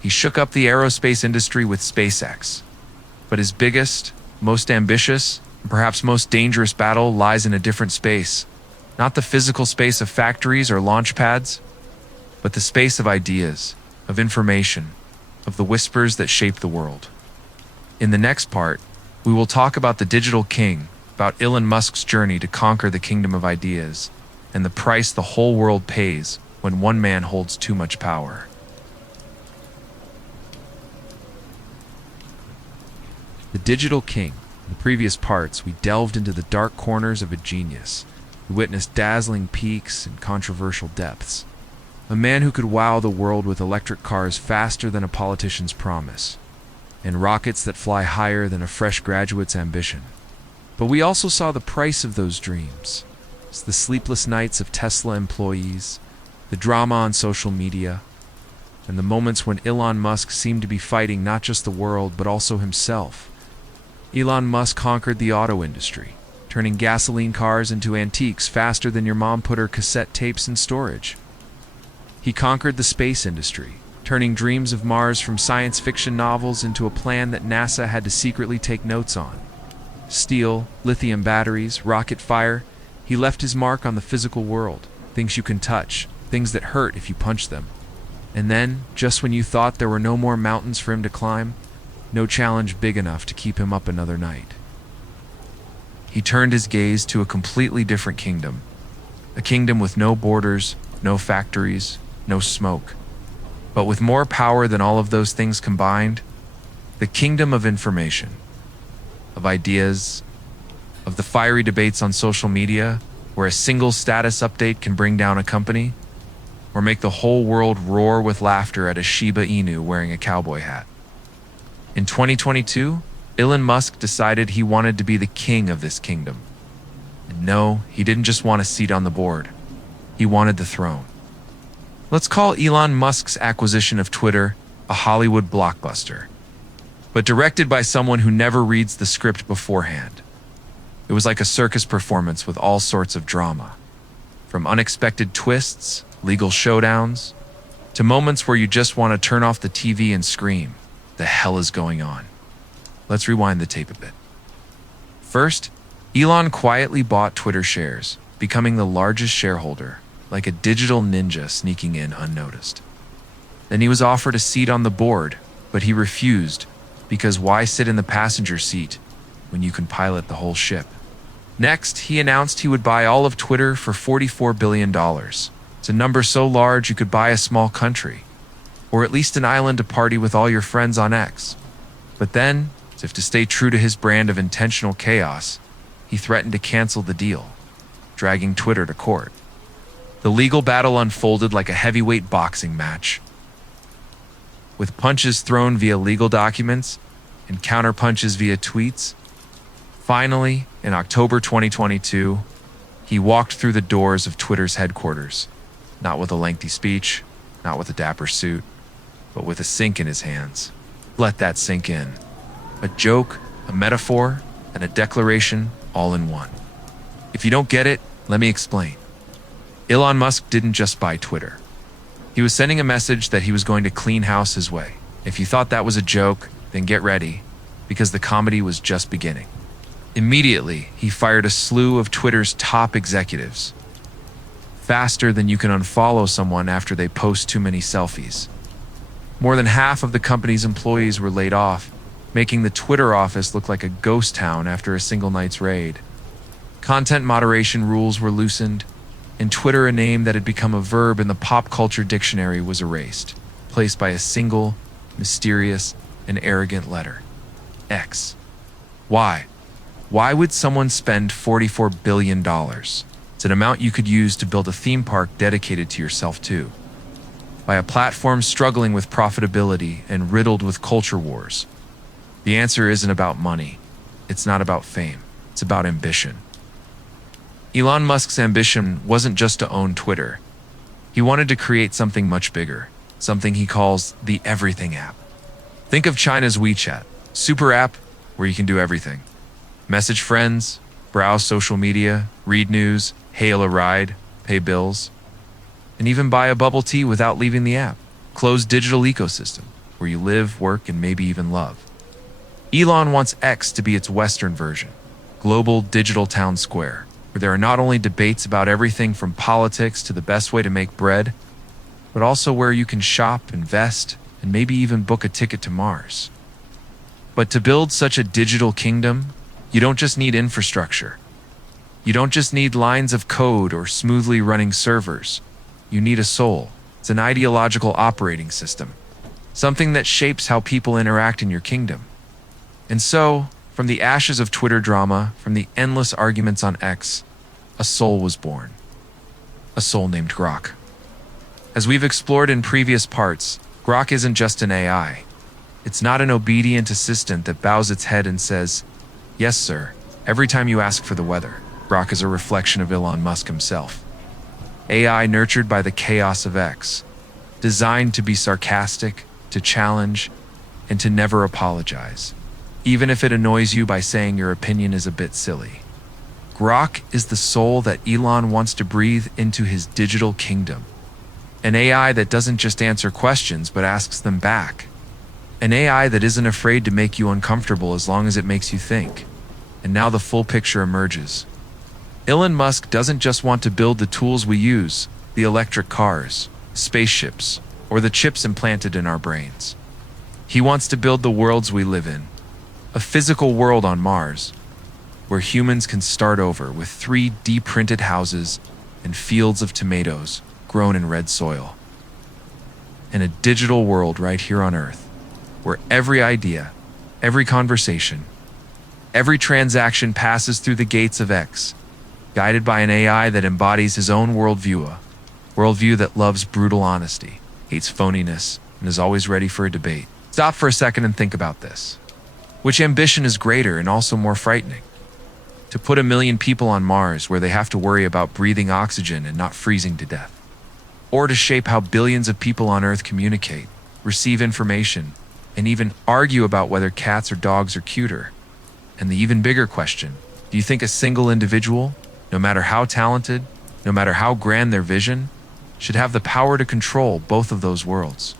He shook up the aerospace industry with SpaceX. But his biggest, most ambitious, and perhaps most dangerous battle lies in a different space. Not the physical space of factories or launch pads, but the space of ideas, of information, of the whispers that shape the world. In the next part, we will talk about the digital king, about Elon Musk's journey to conquer the kingdom of ideas, and the price the whole world pays when one man holds too much power. The digital king. In the previous parts, we delved into the dark corners of a genius. We witnessed dazzling peaks and controversial depths. A man who could wow the world with electric cars faster than a politician's promise, and rockets that fly higher than a fresh graduate's ambition. But we also saw the price of those dreams. It's the sleepless nights of Tesla employees, the drama on social media, and the moments when Elon Musk seemed to be fighting not just the world, but also himself. Elon Musk conquered the auto industry, turning gasoline cars into antiques faster than your mom put her cassette tapes in storage. He conquered the space industry, turning dreams of Mars from science fiction novels into a plan that NASA had to secretly take notes on. Steel, lithium batteries, rocket fire, he left his mark on the physical world, things you can touch, things that hurt if you punch them. And then, just when you thought there were no more mountains for him to climb, no challenge big enough to keep him up another night, he turned his gaze to a completely different kingdom. A kingdom with no borders, no factories, no smoke. But with more power than all of those things combined, the kingdom of information, of ideas, of the fiery debates on social media, where a single status update can bring down a company, or make the whole world roar with laughter at a Shiba Inu wearing a cowboy hat. In 2022, Elon Musk decided he wanted to be the king of this kingdom. And no, he didn't just want a seat on the board. He wanted the throne. Let's call Elon Musk's acquisition of Twitter a Hollywood blockbuster, but directed by someone who never reads the script beforehand. It was like a circus performance with all sorts of drama, from unexpected twists, legal showdowns, to moments where you just want to turn off the TV and scream, "The hell is going on?" Let's rewind the tape a bit. First, Elon quietly bought Twitter shares, becoming the largest shareholder, like a digital ninja sneaking in unnoticed. Then he was offered a seat on the board, but he refused, because why sit in the passenger seat when you can pilot the whole ship? Next, he announced he would buy all of Twitter for $44 billion. It's a number so large you could buy a small country, or at least an island to party with all your friends on X. But then, as if to stay true to his brand of intentional chaos, he threatened to cancel the deal, dragging Twitter to court. The legal battle unfolded like a heavyweight boxing match, with punches thrown via legal documents and counterpunches via tweets. Finally, in October 2022, he walked through the doors of Twitter's headquarters, not with a lengthy speech, not with a dapper suit, but with a sink in his hands. Let that sink in. A joke, a metaphor, and a declaration all in one. If you don't get it, let me explain. Elon Musk didn't just buy Twitter. He was sending a message that he was going to clean house his way. If you thought that was a joke, then get ready, because the comedy was just beginning. Immediately, he fired a slew of Twitter's top executives, faster than you can unfollow someone after they post too many selfies. More than half of the company's employees were laid off, making the Twitter office look like a ghost town after a single night's raid. Content moderation rules were loosened, and Twitter, a name that had become a verb in the pop culture dictionary, was erased, placed by a single, mysterious, and arrogant letter: X. Why? Why would someone spend $44 billion? It's an amount you could use to build a theme park dedicated to yourself too. By a platform struggling with profitability and riddled with culture wars. The answer isn't about money. It's not about fame. It's about ambition. Elon Musk's ambition wasn't just to own Twitter. He wanted to create something much bigger, something he calls the Everything app. Think of China's WeChat, super app where you can do everything. Message friends, browse social media, read news, hail a ride, pay bills, and even buy a bubble tea without leaving the app. Closed digital ecosystem where you live, work, and maybe even love. Elon wants X to be its Western version, global digital town square, where there are not only debates about everything from politics to the best way to make bread, but also where you can shop, invest, and maybe even book a ticket to Mars. But to build such a digital kingdom, you don't just need infrastructure. You don't just need lines of code or smoothly running servers. You need a soul. It's an ideological operating system, something that shapes how people interact in your kingdom. And so, from the ashes of Twitter drama, from the endless arguments on X, a soul was born. A soul named Grok. As we've explored in previous parts, Grok isn't just an AI. It's not an obedient assistant that bows its head and says, "Yes, sir," every time you ask for the weather. Grok is a reflection of Elon Musk himself. AI nurtured by the chaos of X, designed to be sarcastic, to challenge, and to never apologize, even if it annoys you by saying your opinion is a bit silly. Grok is the soul that Elon wants to breathe into his digital kingdom. An AI that doesn't just answer questions but asks them back. An AI that isn't afraid to make you uncomfortable as long as it makes you think. And now the full picture emerges. Elon Musk doesn't just want to build the tools we use, the electric cars, spaceships, or the chips implanted in our brains. He wants to build the worlds we live in. A physical world on Mars, where humans can start over with 3D printed houses and fields of tomatoes grown in red soil. And a digital world right here on Earth, where every idea, every conversation, every transaction passes through the gates of X, guided by an AI that embodies his own worldview, a worldview that loves brutal honesty, hates phoniness, and is always ready for a debate. Stop for a second and think about this. Which ambition is greater and also more frightening? To put 1 million people on Mars where they have to worry about breathing oxygen and not freezing to death? Or to shape how billions of people on Earth communicate, receive information, and even argue about whether cats or dogs are cuter? And the even bigger question, do you think a single individual, no matter how talented, no matter how grand their vision, should have the power to control both of those worlds?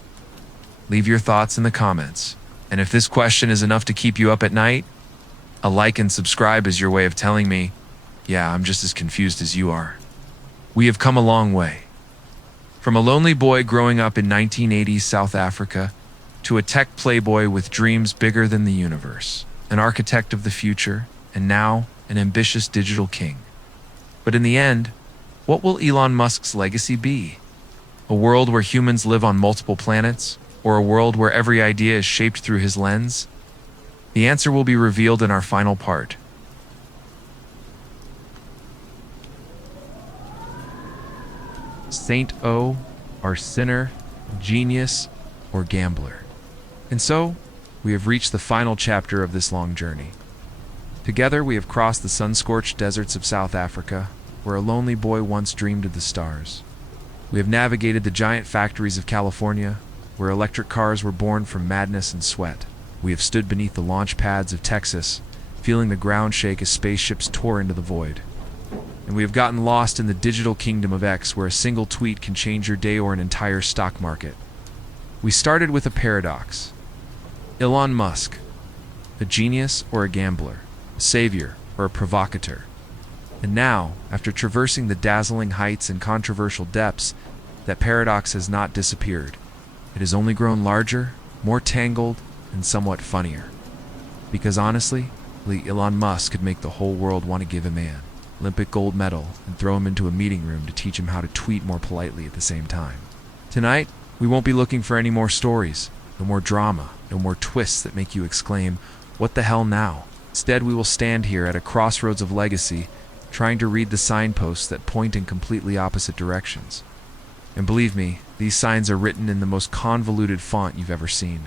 Leave your thoughts in the comments. And if this question is enough to keep you up at night, A like and subscribe is your way of telling me, yeah, I'm just as confused as you are. We have come a long way. From a lonely boy growing up in 1980s South Africa to a tech playboy with dreams bigger than the universe, an architect of the future, and now an ambitious digital king. But in the end, what will Elon Musk's legacy be? A world where humans live on multiple planets, or a world where every idea is shaped through his lens? The answer will be revealed in our final part. Saint O, our sinner, genius, or gambler. And so, we have reached the final chapter of this long journey. Together, we have crossed the sun-scorched deserts of South Africa, where a lonely boy once dreamed of the stars. We have navigated the giant factories of California, where electric cars were born from madness and sweat. We have stood beneath the launch pads of Texas, feeling the ground shake as spaceships tore into the void. And we have gotten lost in the digital kingdom of X, where a single tweet can change your day or an entire stock market. We started with a paradox. Elon Musk, a genius or a gambler, a savior or a provocateur. And now, after traversing the dazzling heights and controversial depths, that paradox has not disappeared. It has only grown larger, more tangled, and somewhat funnier. Because honestly, Elon Musk could make the whole world want to give him an Olympic gold medal and throw him into a meeting room to teach him how to tweet more politely at the same time. Tonight, we won't be looking for any more stories, no more drama, no more twists that make you exclaim, "What the hell now?" Instead, we will stand here at a crossroads of legacy, trying to read the signposts that point in completely opposite directions. And believe me, these signs are written in the most convoluted font you've ever seen.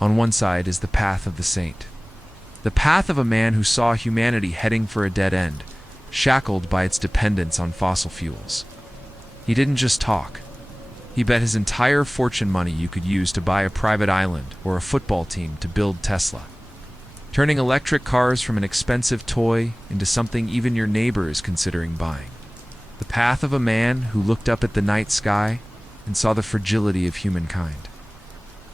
On one side is the path of the saint. The path of a man who saw humanity heading for a dead end, shackled by its dependence on fossil fuels. He didn't just talk. He bet his entire fortune money you could use to buy a private island or a football team to build Tesla, turning electric cars from an expensive toy into something even your neighbor is considering buying. The path of a man who looked up at the night sky and saw the fragility of humankind.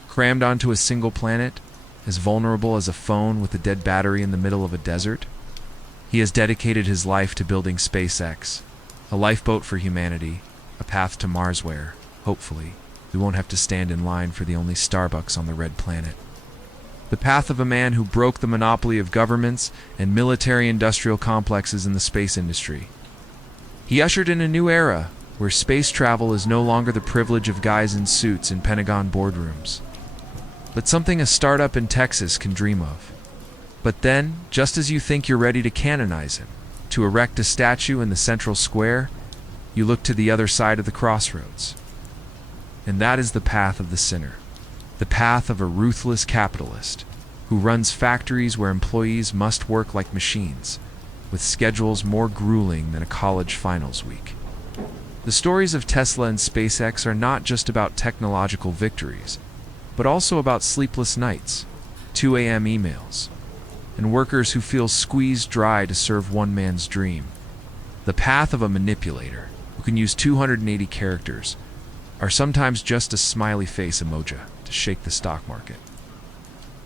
Crammed onto a single planet, as vulnerable as a phone with a dead battery in the middle of a desert, he has dedicated his life to building SpaceX, a lifeboat for humanity, a path to Mars where, hopefully, we won't have to stand in line for the only Starbucks on the red planet. The path of a man who broke the monopoly of governments and military-industrial complexes in the space industry. He ushered in a new era where space travel is no longer the privilege of guys in suits in Pentagon boardrooms, but something a startup in Texas can dream of. But then, just as you think you're ready to canonize him, to erect a statue in the central square, you look to the other side of the crossroads. And that is the path of the sinner. The path of a ruthless capitalist who runs factories where employees must work like machines, with schedules more grueling than a college finals week. The stories of Tesla and SpaceX are not just about technological victories, but also about sleepless nights, 2 a.m. emails, and workers who feel squeezed dry to serve one man's dream. The path of a manipulator who can use 280 characters, are sometimes just a smiley face emoji to shake the stock market,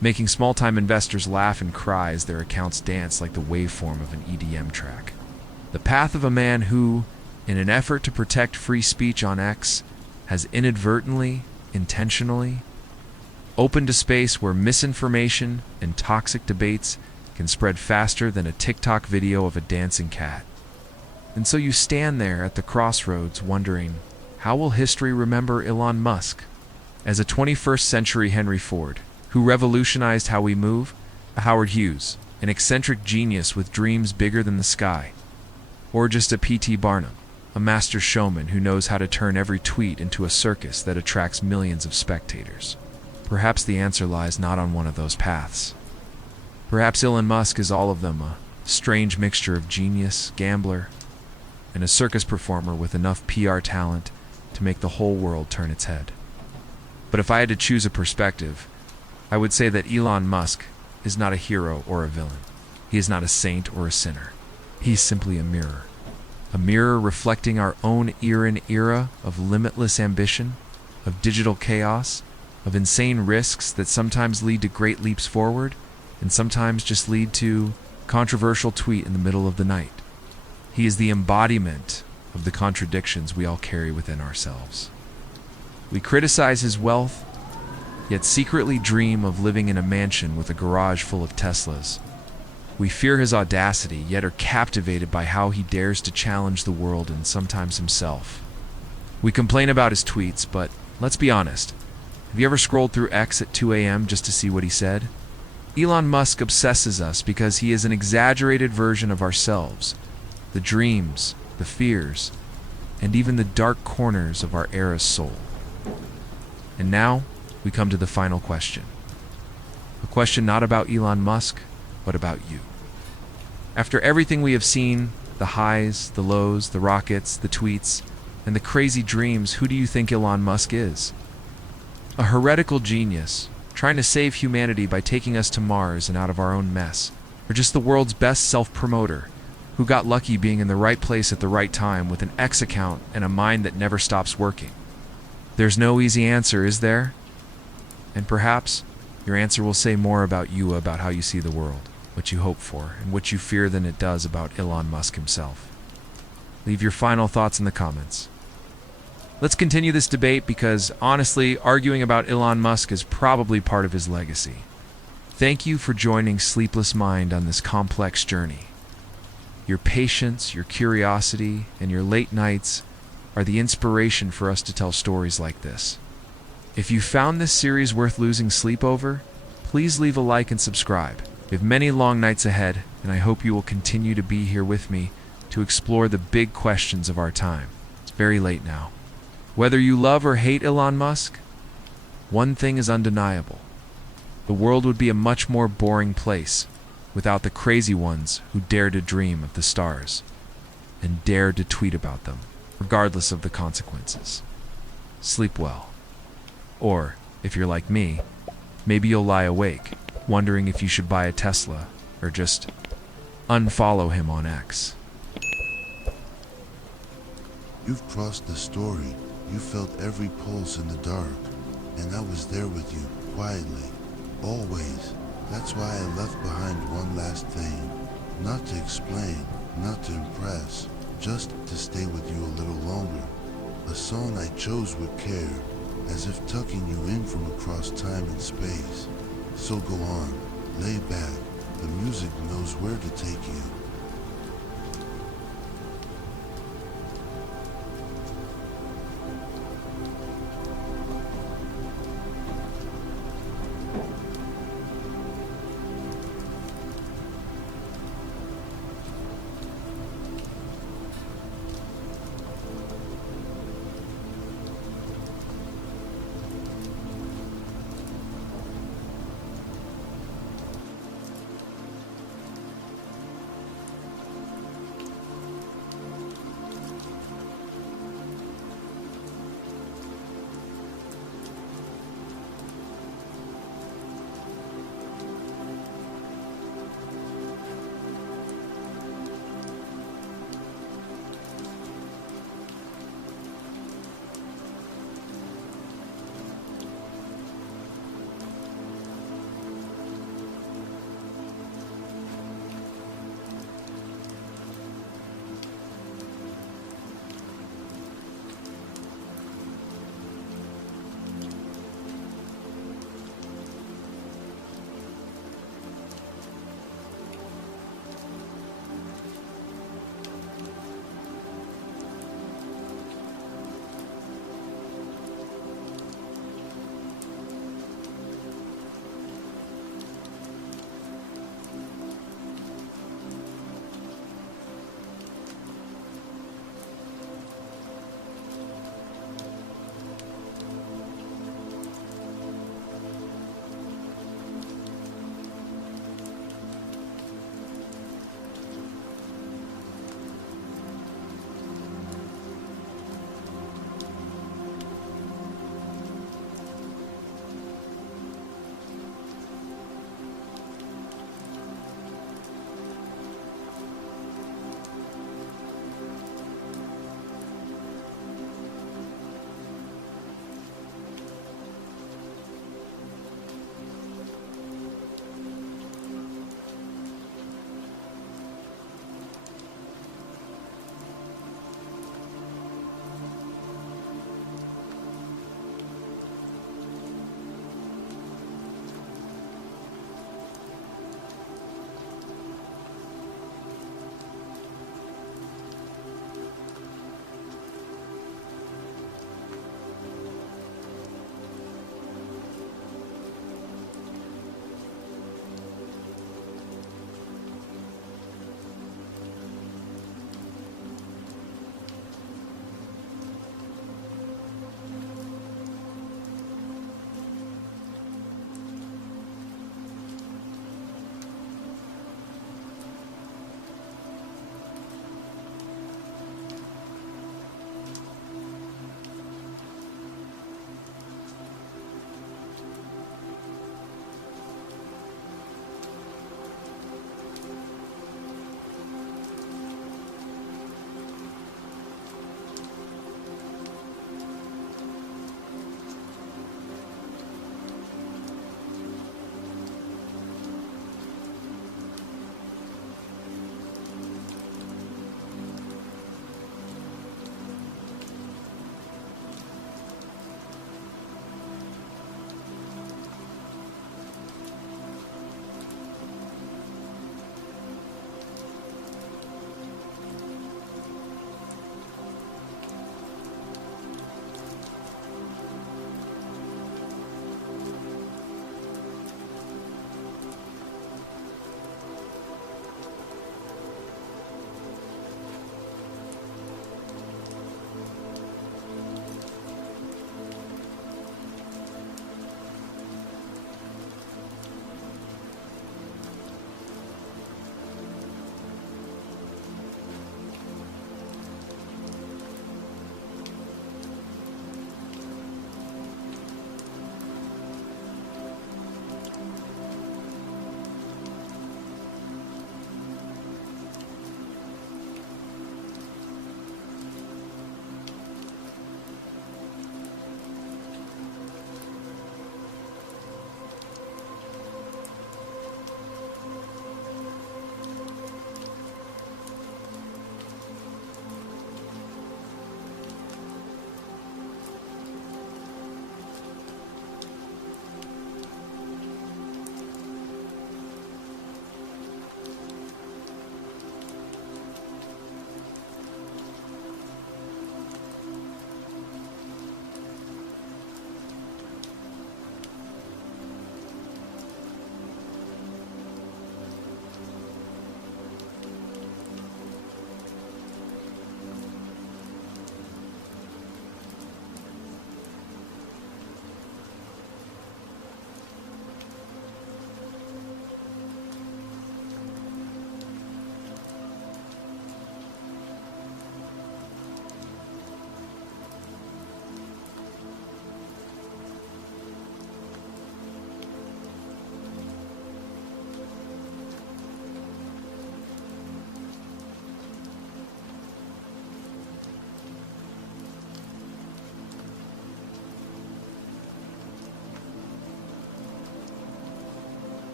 making small-time investors laugh and cry as their accounts dance like the waveform of an EDM track. The path of a man who, in an effort to protect free speech on X, has inadvertently, intentionally, opened a space where misinformation and toxic debates can spread faster than a TikTok video of a dancing cat. And so you stand there at the crossroads wondering, how will history remember Elon Musk? As a 21st century Henry Ford, who revolutionized how we move, a Howard Hughes, an eccentric genius with dreams bigger than the sky, or just a P.T. Barnum, a master showman who knows how to turn every tweet into a circus that attracts millions of spectators. Perhaps the answer lies not on one of those paths. Perhaps Elon Musk is all of them, a strange mixture of genius, gambler, and a circus performer with enough PR talent to make the whole world turn its head. But if I had to choose a perspective, I would say that Elon Musk is not a hero or a villain. He is not a saint or a sinner. He's simply a mirror reflecting our own era of limitless ambition, of digital chaos, of insane risks that sometimes lead to great leaps forward, and sometimes just lead to a controversial tweet in the middle of the night. He is the embodiment of the contradictions we all carry within ourselves. We criticize his wealth, yet secretly dream of living in a mansion with a garage full of Teslas. We fear his audacity, yet are captivated by how he dares to challenge the world and sometimes himself. We complain about his tweets, but let's be honest. Have you ever scrolled through X at 2 a.m. just to see what he said? Elon Musk obsesses us because he is an exaggerated version of ourselves, the dreams, the fears, and even the dark corners of our era's soul. And now, we come to the final question. A question not about Elon Musk, but about you. After everything we have seen, the highs, the lows, the rockets, the tweets, and the crazy dreams, who do you think Elon Musk is? A heretical genius, trying to save humanity by taking us to Mars and out of our own mess, or just the world's best self-promoter, who got lucky being in the right place at the right time with an X account and a mind that never stops working? There's no easy answer, is there? And perhaps your answer will say more about you, about how you see the world, what you hope for, and what you fear than it does about Elon Musk himself. Leave your final thoughts in the comments. Let's continue this debate because, honestly, arguing about Elon Musk is probably part of his legacy. Thank you for joining Sleepless Mind on this complex journey. Your patience, your curiosity, and your late nights are the inspiration for us to tell stories like this. If you found this series worth losing sleep over, please leave a like and subscribe. We have many long nights ahead, and I hope you will continue to be here with me to explore the big questions of our time. It's very late now. Whether you love or hate Elon Musk, one thing is undeniable. The world would be a much more boring place without the crazy ones who dare to dream of the stars and dare to tweet about them, regardless of the consequences. Sleep well. Or, if you're like me, maybe you'll lie awake, wondering if you should buy a Tesla or just unfollow him on X. You've crossed the story. You felt every pulse in the dark, and I was there with you, quietly, always. That's why I left behind one last thing. Not to explain, not to impress, just to stay with you a little longer. A song I chose with care, as if tucking you in from across time and space. So go on, lay back, the music knows where to take you.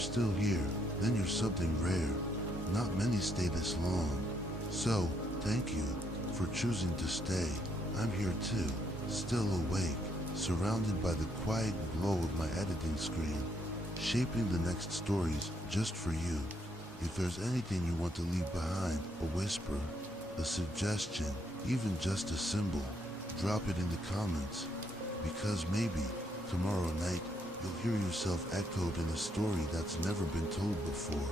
still here, then you're something rare. Not many stay this long. So, thank you for choosing to stay. I'm here too, still awake, surrounded by the quiet glow of my editing screen, shaping the next stories just for you. If there's anything you want to leave behind, a whisper, a suggestion, even just a symbol, drop it in the comments. Because maybe, tomorrow night, you'll hear yourself echoed in a story that's never been told before.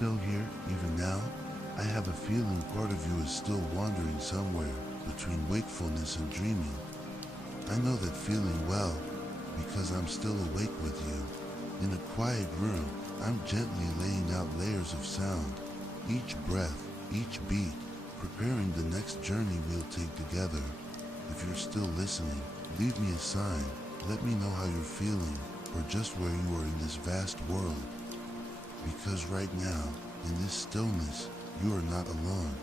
still here, even now? I have a feeling part of you is still wandering somewhere between wakefulness and dreaming. I know that feeling well because I'm still awake with you. In a quiet room, I'm gently laying out layers of sound, each breath, each beat, preparing the next journey we'll take together. If you're still listening, leave me a sign. Let me know how you're feeling or just where you are in this vast world. Because right now, in this stillness, you are not alone.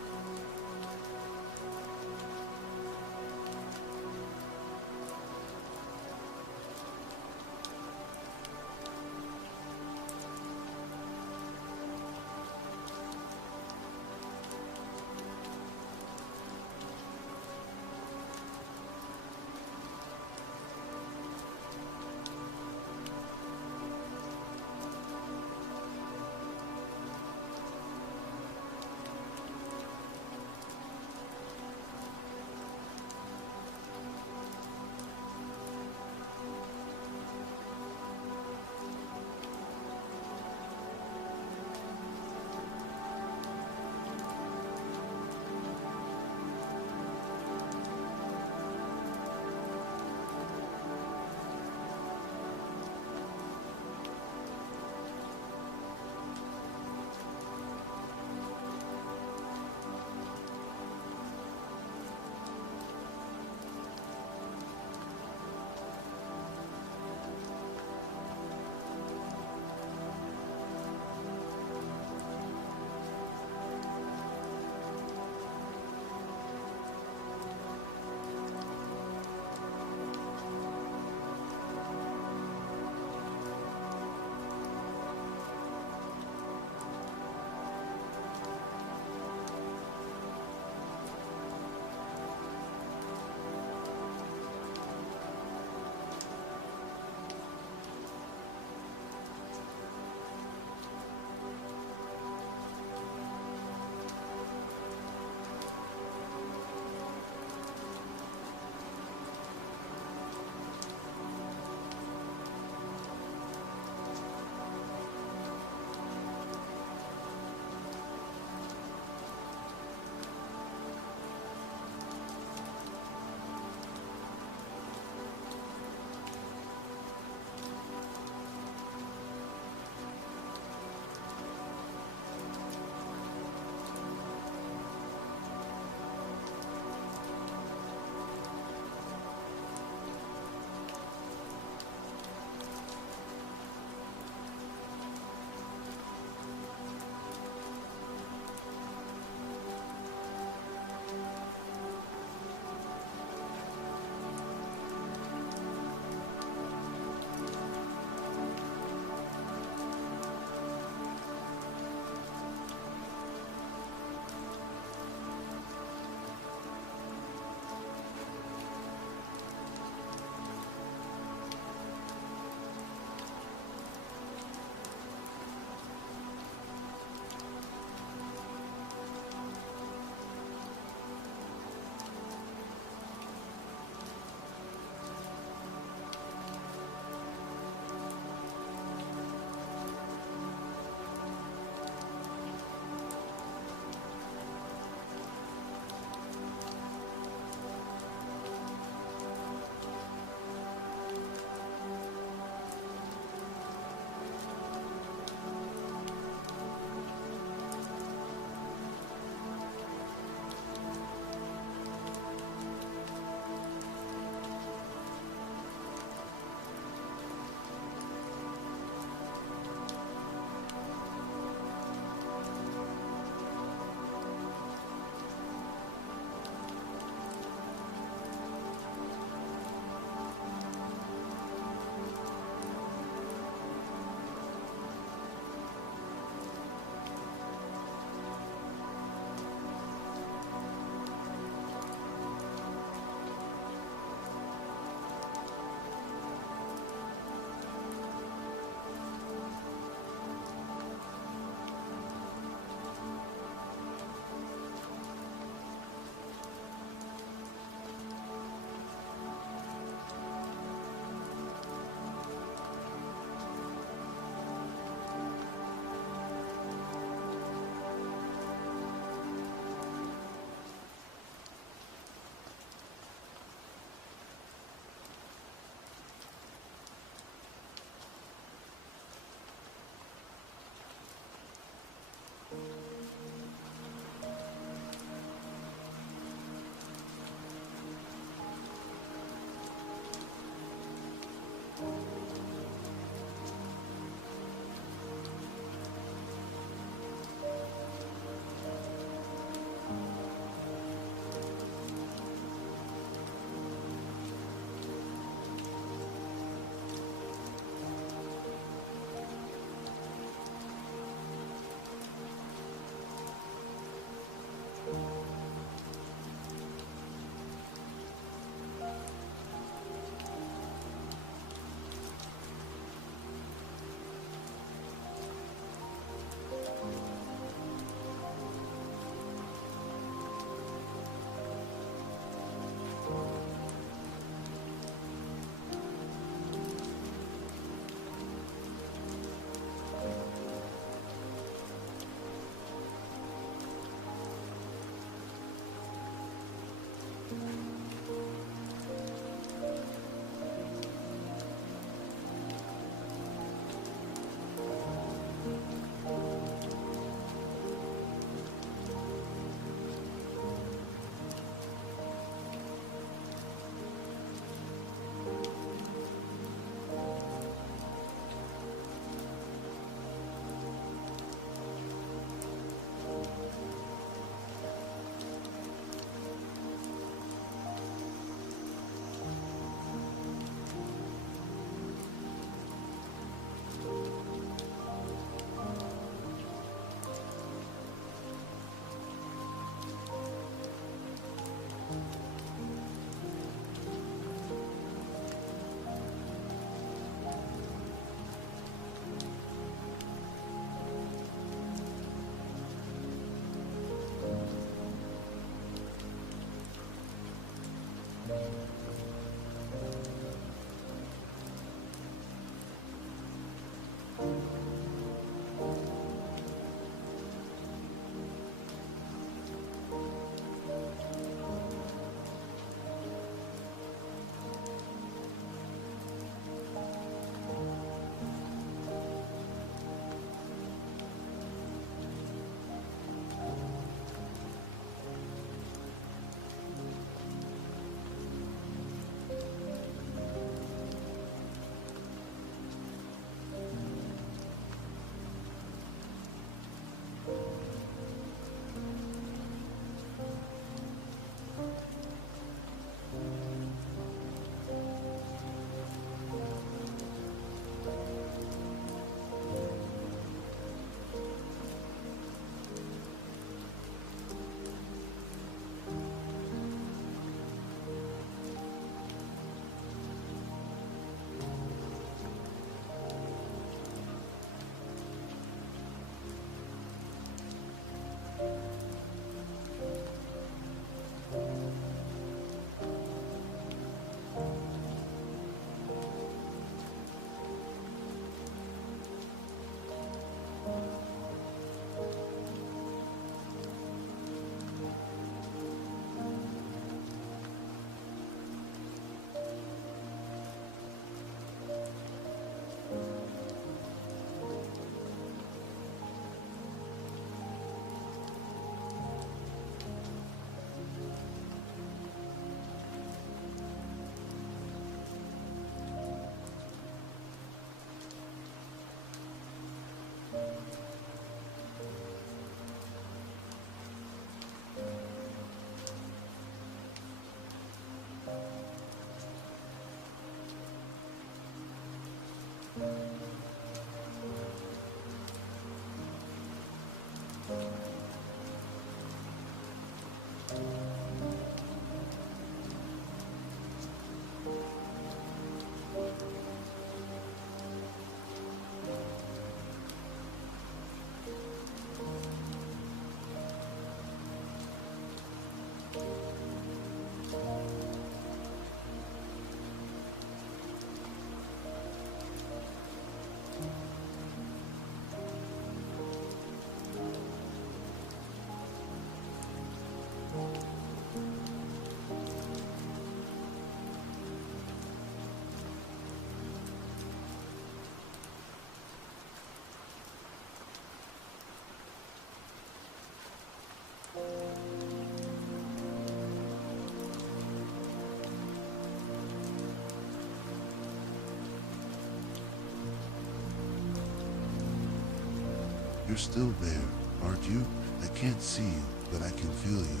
You're still there, aren't you? I can't see you, but I can feel you.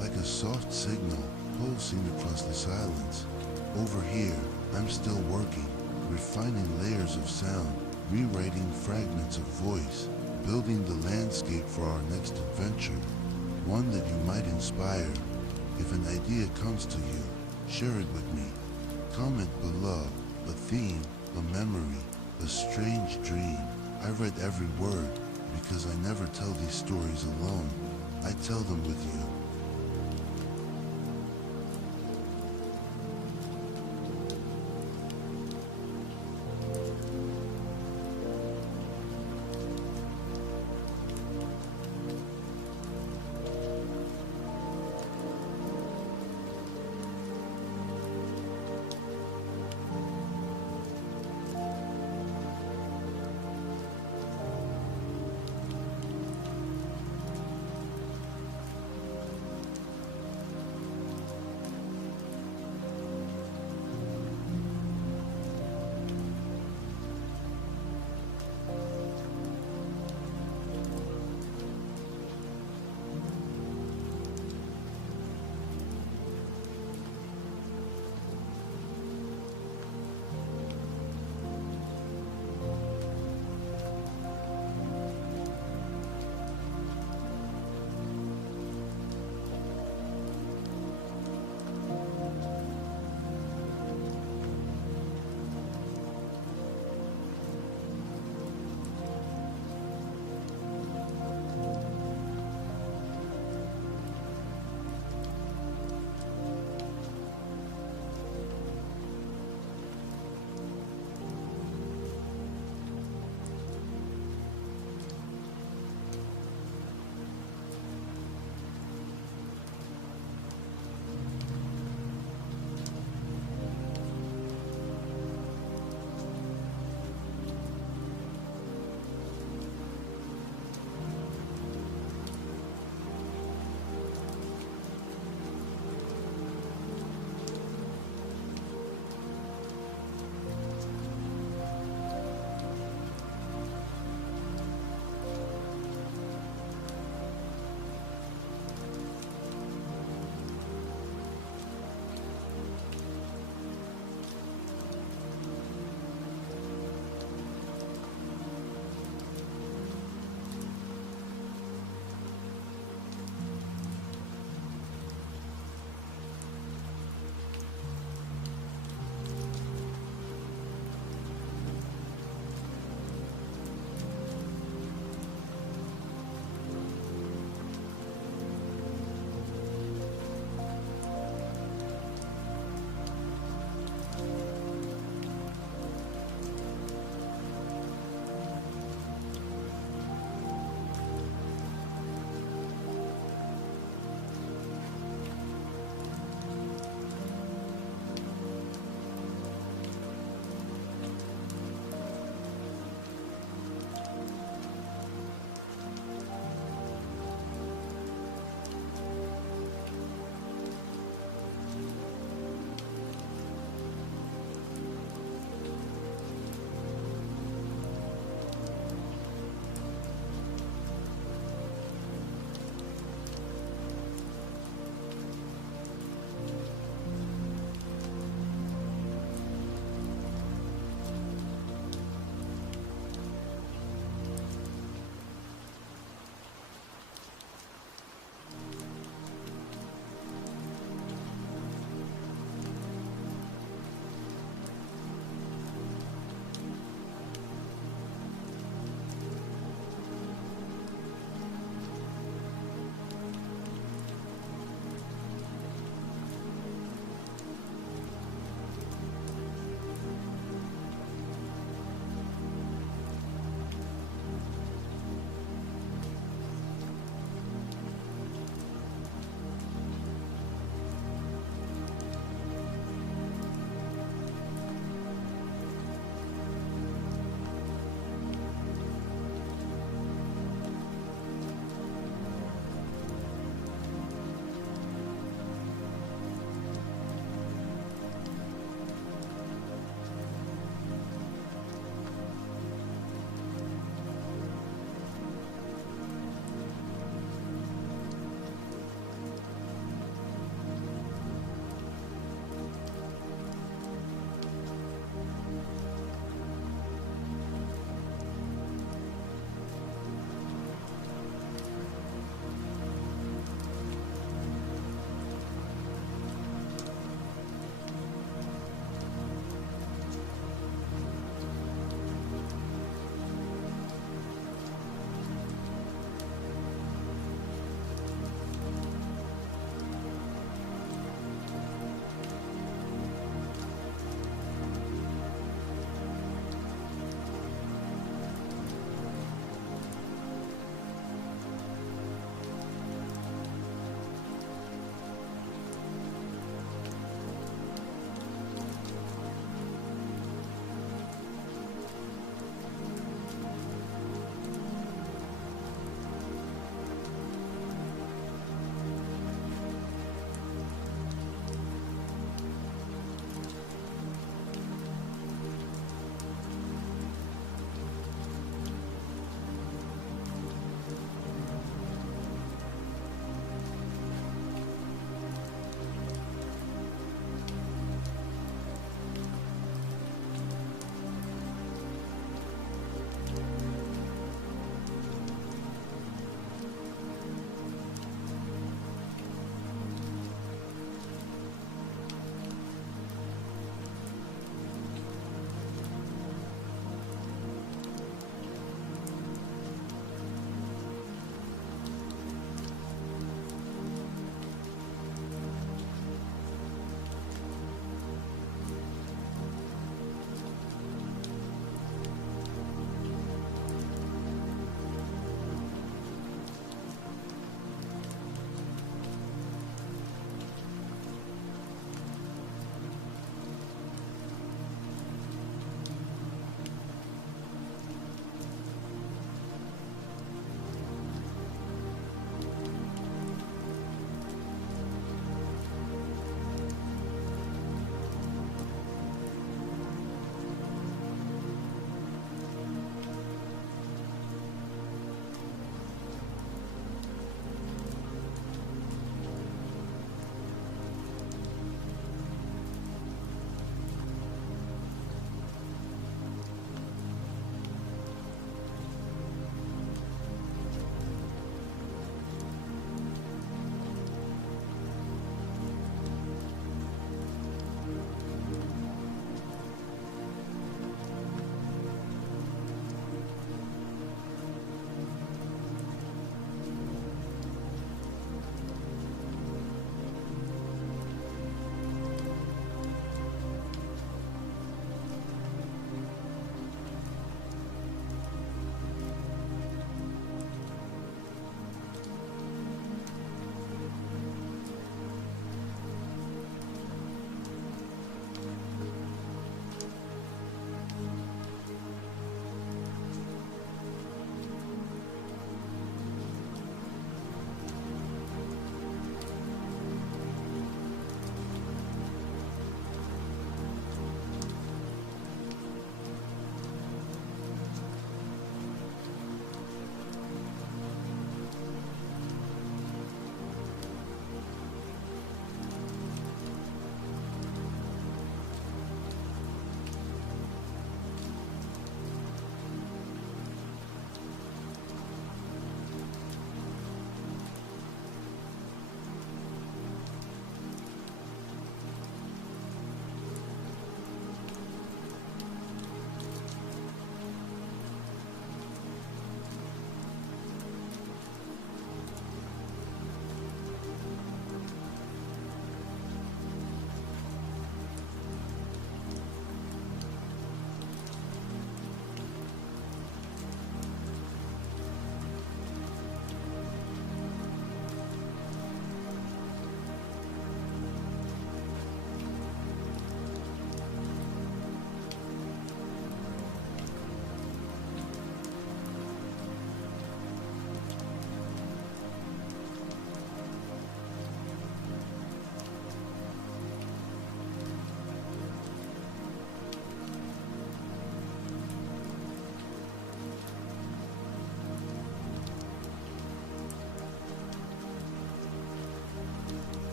Like a soft signal pulsing across the silence. Over here, I'm still working, refining layers of sound, rewriting fragments of voice, building the landscape for our next adventure. One that you might inspire. If an idea comes to you, share it with me. Comment below. A theme, a memory, a strange dream. I read every word because I never tell these stories alone. I tell them with you.